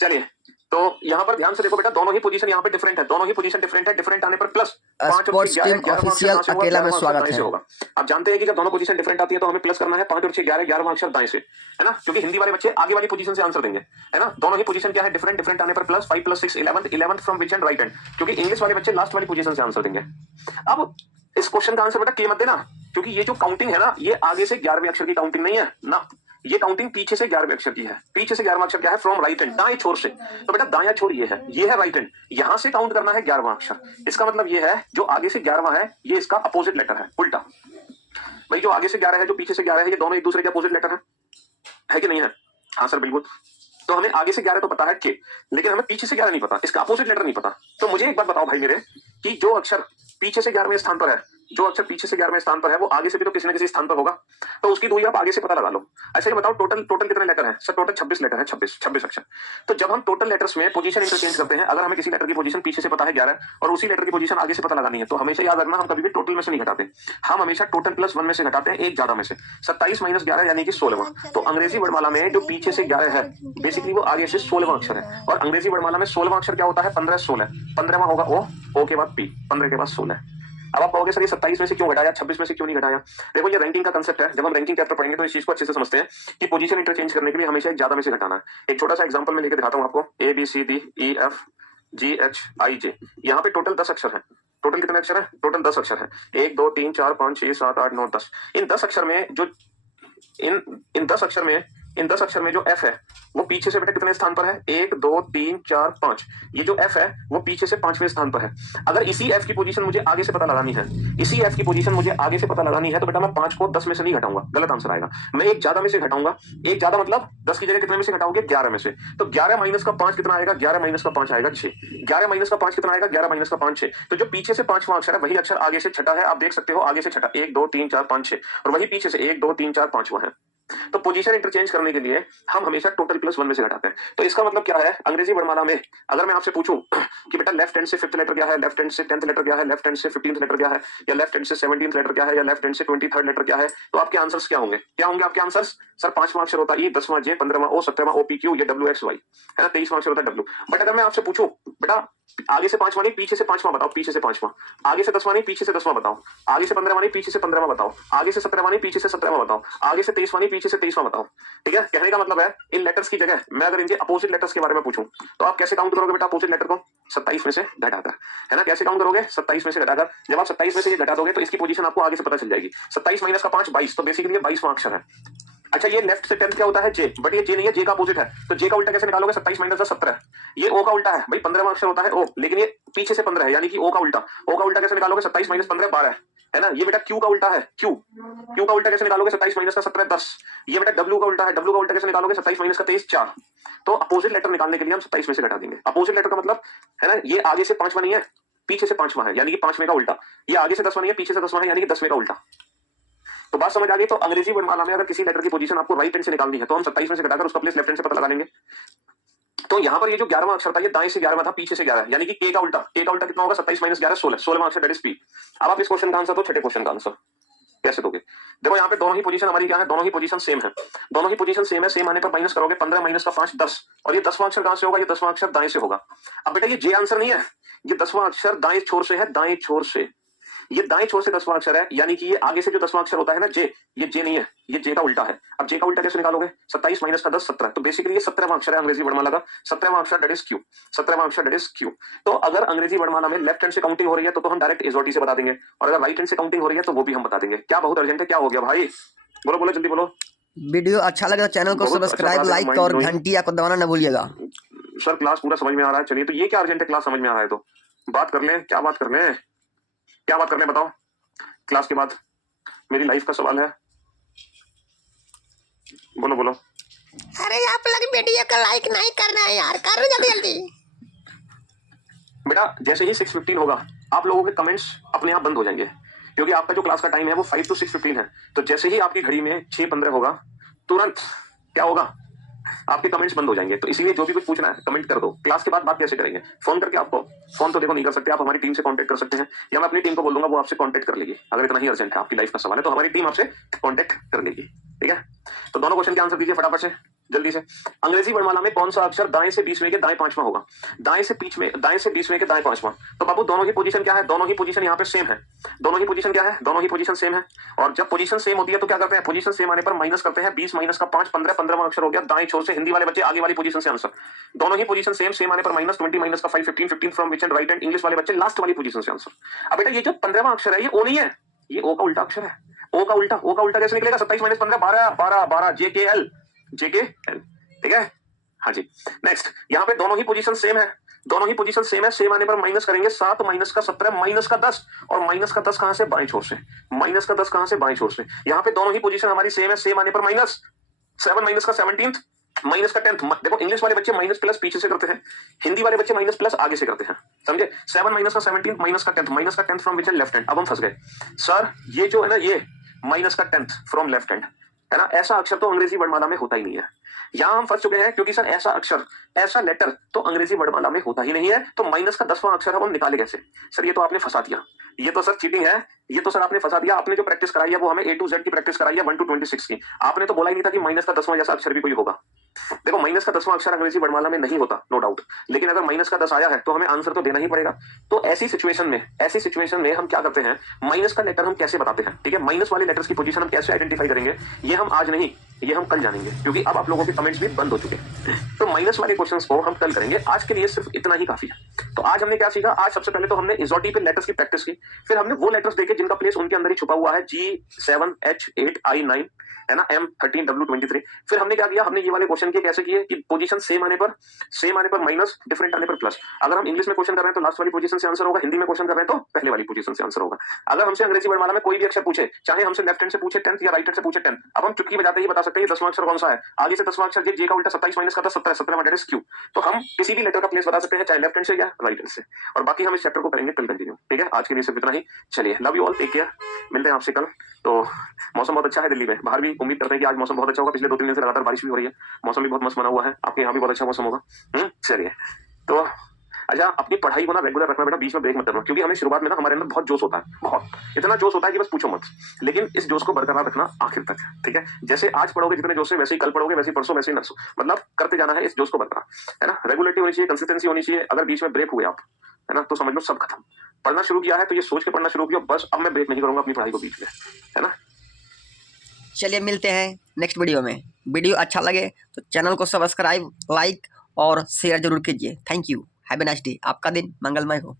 चलिए तो यहाँ पर ध्यान से देखो बेटा, दोनों ही पोजीशन यहाँ पे डिफरेंट है, दोनों ही पोजीशन डिफरेंट है, डिफरेंट आने पर प्लस 5 और 6 11 ऑफिशियल अकेला में स्वागत है। आप जानते हैं कि जब दोनों पोजीशन डिफरेंट आती है तो हमें प्लस करना है। 5 और 6 11, 11वां अक्षर दाएं से, है ना, क्योंकि हिंदी वाले बच्चे आगे वाली पोजीशन से आंसर देंगे, है ना। दोनों ही पोजीशन क्या है? डिफरेंट आने पर plus. 5 + 6 11th, 11th from which and? Right hand, क्योंकि इंग्लिश वाले बच्चे लास्ट वाली पोजीशन से आंसर देंगे। अब इस क्वेश्चन का आंसर बेटा के मत देना, क्योंकि ये जो काउंटिंग है ना, ये आगे से 11वें अक्षर की काउंटिंग नहीं है ना, ये काउंटिंग पीछे से 11वें अक्षर की है। पीछे से 11वां अक्षर क्या है? फ्रॉम राइट हैंड, दाएं छोर से। तो बेटा दायां छोर ये है राइट हैंड, यहां से काउंट करना है 11वां अक्षर। इसका मतलब ये है जो आगे से 11वां है ये इसका अपोजिट लेटर है, उल्टा। भाई जो आगे से 11 है, जो पीछे से 11 है, ये दोनों एक दूसरे के अपोजिट लेटर है कि नहीं है? हाँ सर बिल्कुल। तो हमें आगे से 11 तो पता है के, लेकिन हमें पीछे से 11 नहीं पता, इसका अपोजिट लेटर नहीं पता। तो मुझे एक बात बताओ भाई मेरे, कि जो अक्षर पीछे से 11वें स्थान पर है, जो अक्षर पीछे से 11वें स्थान पर है, वो आगे से भी तो किसी न किसी स्थान पर होगा, तो उसकी दूरी आप आगे से पता लगा लो। अच्छा ये बताओ टोटल कितने लेटर हैं? सर टोटल 26 लेटर है, 26 अक्षर। तो जब हम टोटल लेटर्स में पोजीशन इंटरचेंज करते हैं, अगर हमें किसी लेटर की पोजीशन पीछे से पता है 11 और उसी लेटर की पोजीशन आगे से पता लगानी है, तो हमेशा याद रखना हम कभी भी टोटल में से नहीं घटाते, हम हमेशा टोटल +1 में से घटाते हैं, एक ज्यादा में से। 27 - 11 यानी कि 16वां। तो अंग्रेजी वर्णमाला में जो पीछे से 11 है, बेसिकली वो आगे से 16वां अक्षर है, और अंग्रेजी वर्णमाला में 16वां अक्षर क्या होता है? 15 16, 15वां होगा ओ के बाद पी, 15 के बाद 16। अब आप कहोगे सर ये 27 में से क्यों घटाया, 26 में से क्यों नहीं घटाया? देखो ये रैंकिंग का कंसेप्ट है। जब हम रैंकिंग चैप्टर पढ़ेंगे तो इस चीज को अच्छे से समझते हैं कि पोजीशन इंटरचेंज करने के लिए हमेशा एक ज्यादा में से घटाना है। एक छोटा सा एग्जांपल मैं लेके दिखाता हूं आपको। A B C D E F G H I J, यहाँ पे टोटल 10 अक्षर है। टोटल कितने अक्षर है? टोटल 10 अक्षर है। 1 2 3 4 5 6 7 8 9 10। इन 10 अक्षर में जो इन 10 अक्षर में इन 10 अक्षर में जो एफ है वो पीछे से बेटा कितने स्थान पर है? 1 2 3 4 5। ये जो एफ है वो पीछे से 5वें स्थान पर है। अगर इसी एफ की पोजीशन मुझे आगे से पता लगानी है, इसी एफ की पोजीशन मुझे आगे से पता लगानी है, तो बेटा मैं 5 को 10 में से नहीं घटाऊंगा, गलत आंसर आएगा। मैं एक ज्यादा में से घटाऊंगा। एक ज्यादा मतलब 10 की जगह कितने में से घटाओगे? 11 में से। तो 11 माइनस का 5 कितना आएगा? 11 माइनस का 5 आएगा 6। 11 माइनस का 5 कितना आएगा? 11 माइनस का 5 6। तो जो पीछे से 5वां अक्षर है वही अक्षर आगे से छठा है। आप देख सकते हो आगे से छठा 1 2 3 4 5 6, और वही पीछे से 1 2 3 4 5वां है। तो पोजीशन इंटरचेंज करने के लिए हम हमेशा टोटल प्लस 1 में से घटाते हैं। तो इसका मतलब क्या है? अंग्रेजी वर्णमाला में अगर मैं आपसे पूछूं कि बेटा लेफ्ट हैंड से 5th लेटर क्या है, लेफ्ट हैंड से 10th लेटर क्या है, लेफ्ट हैंड से 15th लेटर क्या है, या लेफ्ट हैंड से 17th लेटर क्या है, या लेफ्ट हैंड से 23rd लेटर क्या है, तो आपके आंसर्स क्या होंगे? क्या होंगे आपके आंसर्स? सर 5वां अक्षर होता है ई, 10वां जे, 15वां ओ, 17वां ओ पी क्यू, ये डब्ल्यू एक्स वाई है ना, 23वां अक्षर होता है डब्ल्यू। बट अगर मैं आपसे पूछूं बेटा आगे से 5वां नहीं पीछे से 5वां बताओ, पीछे से 5वां, आगे से 10वां नहीं पीछे से 10वां बताओ, आगे से 15वां नहीं पीछे से 15वां बताओ, आगे से 17वां नहीं पीछे से 17वां बताओ, आगे से 23वां नहीं पीछे से 23वां बताओ। ठीक है, कहने का मतलब है इन लेटर्स की जगह मैं अगर इनके अपोजिट लेटर्स के बारे में पूछूं तो आप कैसे काउंट करोगे बेटा अपोजिट लेटर को? 27 में से घटाकर, है ना। कैसे काउंट करोगे? 27 में से घटाकर। जब आप 27 में से ये घटा दोगे तो इसकी पोजीशन आपको आगे से पता चल जाएगी। 27 माइनस का 5 22, तो बेसिकली ये 22वां अक्षर है। अच्छा ये लेफ्ट से 10th क्या होता है? जे, बट ये जे नहीं है, जे का अपोजिट है। तो जे का उल्टा कैसे निकालोगे? 27 माइनस 17। ये ओ का उल्टा है भाई, 15वां अक्षर होता है ओ, लेकिन ये पीछे से 15 है, यानी कि ओ का उल्टा। ओ का उल्टा कैसे निकालोगे? 27 माइनस 15 12 है ना। ये बेटा क्यू का उल्टा है, क्यू। क्यू का उल्टा कैसे निकालोगे? 27 माइनस का 17 10। ये बेटा डब्ल्यू का उल्टा है, डब्ल्यू का उल्टा कैसे निकालोगे? 27 माइनस का 23 4। तो अपोजिट लेटर निकालने के लिए हम 27 में से घटा देंगे। अपोजिट लेटर का मतलब है ना, ये आगे से 5वां नहीं है, पीछे से 5वां है, यानी कि 5वें का उल्टा। ये आगे से 10वां नहीं है, पीछे से 10वां है, यानी कि 10वें का उल्टा। तो बात समझ आ गई? तो अंग्रेजी वर्णमाला में अगर किसी लेटर की पोजीशन आपको राइट हैंड से निकालनी है तो हम 27 में से घटाकर उसका प्लेस लेफ्ट हैंड से पता लगा लेंगे। तो यहाँ पर ये जो 11वां अक्षर था ये दाएं से 11वां था, पीछे से 11, यानी कि के का उल्टा। के का उल्टा कितना होगा? 27 माइनस 11 16, 16वां अक्षर दैट इज पी। अब आप इस क्वेश्चन का आंसर दो, छठे क्वेश्चन का आंसर कैसे दोगे? देखो यहाँ पे दोनों ही पोजीशन हमारी क्या है? दोनों ही पोजीशन सेम है। दोनों ही पोजीशन सेम है, सेम आने पर माइनस करोगे 15 माइनस का 5 10, और ये 10वां अक्षर कहां से होगा? ये 10वां अक्षर दाएं से होगा। अब बेटा ये जे आंसर नहीं है, ये 10वां अक्षर दाएं छोर से है, दाएं छोर से। ये दाएं छोर से 10वां अक्षर है, यानी कि ये आगे से जो 10वां अक्षर होता है ना जे, ये जे नहीं है, ये जे का उल्टा है। अब जे का उल्टा कैसे निकालोगे? 27 माइनस का 10 17, तो बेसिकली ये 17वां अक्षर है अंग्रेजी वर्णमाला का, 17वां अक्षर दैट इज क्यू, 17वां अक्षर दैट इज क्यू। तो अगर अंग्रेजी वर्णमाला में लेफ्ट हैंड से काउंटिंग हो रही है तो हम डायरेक्ट एसओटी से बता देंगे, और अगर राइट हैंड से काउंटिंग हो रही है तो वो भी हम बता देंगे। क्या बहुत अर्जेंट है? क्या हो गया भाई? बोलो बोलो जल्दी बोलो। वीडियो अच्छा लगे तो चैनल को सब्सक्राइब लाइक और घंटिया को दबाना न भूलिएगा। सर क्लास पूरा समझ में आ रहा है, चलिए तो ये क्या अर्जेंट है? क्लास समझ में आ रहा है तो बात कर लें। क्या बात कर लें? क्या बात कर लें बताओ? क्लास के बाद मेरी लाइफ का सवाल है, बोलो बोलो। अरे आप लोग वीडियो को लाइक नहीं करना है यार, कर जल्दी जल्दी। बेटा जैसे ही 6:15 होगा आप लोगों के कमेंट्स अपने आप बंद हो जाएंगे, क्योंकि आपका जो क्लास का टाइम है वो 5 to 6:15 है। तो जैसे ही आपकी घड़ी में 6:15 होगा तुरंत क्या होगा? आपके कमेंट्स बंद हो जाएंगे। तो इसीलिए जो भी कुछ पूछना है कमेंट कर दो। क्लास के बाद बात कैसे करेंगे? फोन करके आपको, फोन तो देखो नहीं कर सकते, आप हमारी टीम से कांटेक्ट कर सकते हैं, या मैं अपनी टीम को बोल दूंगा वो आपसे कांटेक्ट कर लेगी। अगर इतना ही अर्जेंट है, आपकी लाइफ का सवाल है, तो हमारी टीम आपसे कांटेक्ट कर लेगी। ठीक है, तो दोनों क्वेश्चन के आंसर दीजिए फटाफट से, जल्दी से। अंग्रेजी वर्णमाला में कौन सा अक्षर दाएं से 20वें के दाएं 5वां होगा? दाएं से 20वें के दाएं 5वां। तो बाबू दोनों ही पोजीशन क्या है? दोनों ही पोजीशन यहाँ पे सेम है। दोनों ही पोजीशन क्या है? दोनों ही पोजीशन सेम है। और जब पोजीशन सेम होती है तो क्या करते हैं? पोजीशन सेम आने पर माइनस करते हैं। 20 माइनस का 5 15, 15वां अक्षर हो गया दाएं छोर से। हिंदी वाले बच्चे आगे वाली पोजीशन से आंसर। दोनों ही पोजीशन सेम, सेम आने पर माइनस। 20 माइनस का 5 15, 15 from which and right and. English वाले बच्चे लास्ट वाली पोजीशन से आंसर। अब बेटा ये जो 15वां अक्षर है ये ओ नहीं है, ये ओ का उल्टा अक्षर है। ओ का उल्टा, ओ का उल्टा कैसे निकलेगा? 27 माइनस 15 12 12 12 जेकेएल, जेकेएल। ठीक है, हाँ जी। नेक्स्ट, यहाँ पे दोनों ही पोजीशन सेम है, दोनों ही पोजीशन सेम है, सेम आने पर माइनस करेंगे। 7 माइनस का 17 माइनस का 10, और माइनस का 10 कहां से? बाएं छोर से। माइनस का 10 कहां से? बाएं छोर से। यहाँ पे दोनों ही पोजीशन हमारी सेम है, सेम आने पर माइनस। 7 माइनस का 17th माइनस का 10th। देखो इंग्लिश वाले बच्चे माइनस प्लस पीछे से करते हैं, हिंदी वाले बच्चे माइनस प्लस आगे से करते हैं, समझे? 7 माइनस का 17th माइनस का 10th, माइनस का 10th from which and? Left hand. अब हम फंस गए सर, ये जो है ना ये माइनस का 10th फ्रॉम लेफ्ट हैंड है ना, ऐसा अक्षर तो अंग्रेजी वर्णमाला में होता ही नहीं है। यहां हम फंस चुके हैं, क्योंकि सर ऐसा अक्षर, ऐसा लेटर तो अंग्रेजी वर्णमाला में होता ही नहीं है। तो माइनस का 10वां अक्षर है, हम निकाले कैसे? सर ये तो आपने फंसा दिया, ये तो सर चीटिंग है, ये तो सर आपने फंसा दिया। आपने जो प्रैक्टिस कराई है वो हमें A to Z की प्रैक्टिस कराई है 1 to 26 की। आपने तो बोला ही नहीं था कि माइनस का 10वां जैसा अक्षर भी कोई होगा। देखो माइनस का 10वां अक्षर अंग्रेजी वर्णमाला में नहीं होता, नो डाउट, लेकिन अगर माइनस का 10 आया है तो हमें आंसर तो देना ही पड़ेगा। तो ऐसी सिचुएशन में हम क्या करते हैं, माइनस का लेटर हम कैसे बताते हैं, ठीक है, माइनस वाले लेटर्स की पोजीशन हम कैसे आइडेंटिफाई करेंगे, ये हम आज नहीं, ये हम कल जानेंगे, क्योंकि अब आप लोगों के कमेंट्स भी बंद हो चुके हैं। तो माइनस वाले क्वेश्चंस को हम कल करेंगे, आज के लिए सिर्फ इतना ही काफी है। तो आज हमने क्या सीखा, आज सबसे पहले तो हमने इजोटी पे लेटर्स की प्रैक्टिस की, फिर हमने वो लेटर्स देखे जिनका प्लेस उनके अंदर ही छुपा हुआ है, G7H8I9 है ना, M13W23। फिर हमने क्या किया, हमने ये वाले क्वेश्चन किए, कैसे किए कि पोजीशन सेम आने पर माइनस, डिफरेंट आने पर प्लस। अगर हम इंग्लिश में क्वेश्चन कर रहे हैं तो लास्ट वाली पोजीशन से आंसर होगा, हिंदी में क्वेश्चन कर रहे हैं तो पहले वाली पोजीशन से आंसर होगा। अगर हमसे अंग्रेजी वर्णमाला में कोई भी अक्षर पूछे, चाहे हमसे लेफ्ट हैंड से पूछे 10th या राइट हैंड से पूछे 10, अब हम चुटकी बजाते ही बता सकते हैं 10वां अक्षर कौन सा है, आगे से 10वां अक्षर जे का उल्टा 27 माइनस का था 17, 17 माइनस क्यू। तो हम किसी भी लेटर का प्लेस बता सकते हैं, चाहे लेफ्ट हैंड से या राइट हैंड से। और बाकी हम इस चैप्टर को करेंगे कल कंटिन्यू, ठीक है। आज के लिए सिर्फ इतना ही, चलिए love you all, take care, मिलते हैं आपसे कल। तो मौसम बहुत अच्छा है दिल्ली में, बाहर भी उम्मीद करते हैं कि आज मौसम बहुत अच्छा होगा, पिछले 2-3 दिन से लगातार बारिश भी हो रही है, मौसम भी बहुत मस्त बना हुआ है, आपके यहाँ भी बहुत अच्छा मौसम होगा। चलिए, तो अच्छा अपनी पढ़ाई को ना रेगुलर रखना बेटा, बीच में ब्रेक मत करना, क्योंकि हमें शुरुआत में ना हमारे अंदर बहुत जोश होता है, बहुत, इतना जोश होता है कि बस पूछो मत, लेकिन इस जोश को बरकरार रखना आखिर तक, ठीक है। जैसे आज पढ़ोगे जितने जोश से, वैसे ही कल पढ़ोगे, वैसे ही परसों, वैसे ही नरसों, मतलब करते जाना है इस जोश को बरकरार, है ना। रेगुलरिटी होनी चाहिए, कंसिस्टेंसी होनी चाहिए। अगर बीच में ब्रेक हुए आप, है ना, तो समझ लो सब खत्म। पढ़ना शुरू किया है तो ये सोच के पढ़ना शुरू किया, बस अब मैं ब्रेक नहीं करूंगा अपनी पढ़ाई को बीच में, है ना। चलिए मिलते हैं नेक्स्ट वीडियो में। वीडियो अच्छा लगे तो चैनल को सब्सक्राइब, लाइक और शेयर जरूर कीजिए। Thank you, have a nice day, आपका दिन मंगलमय हो।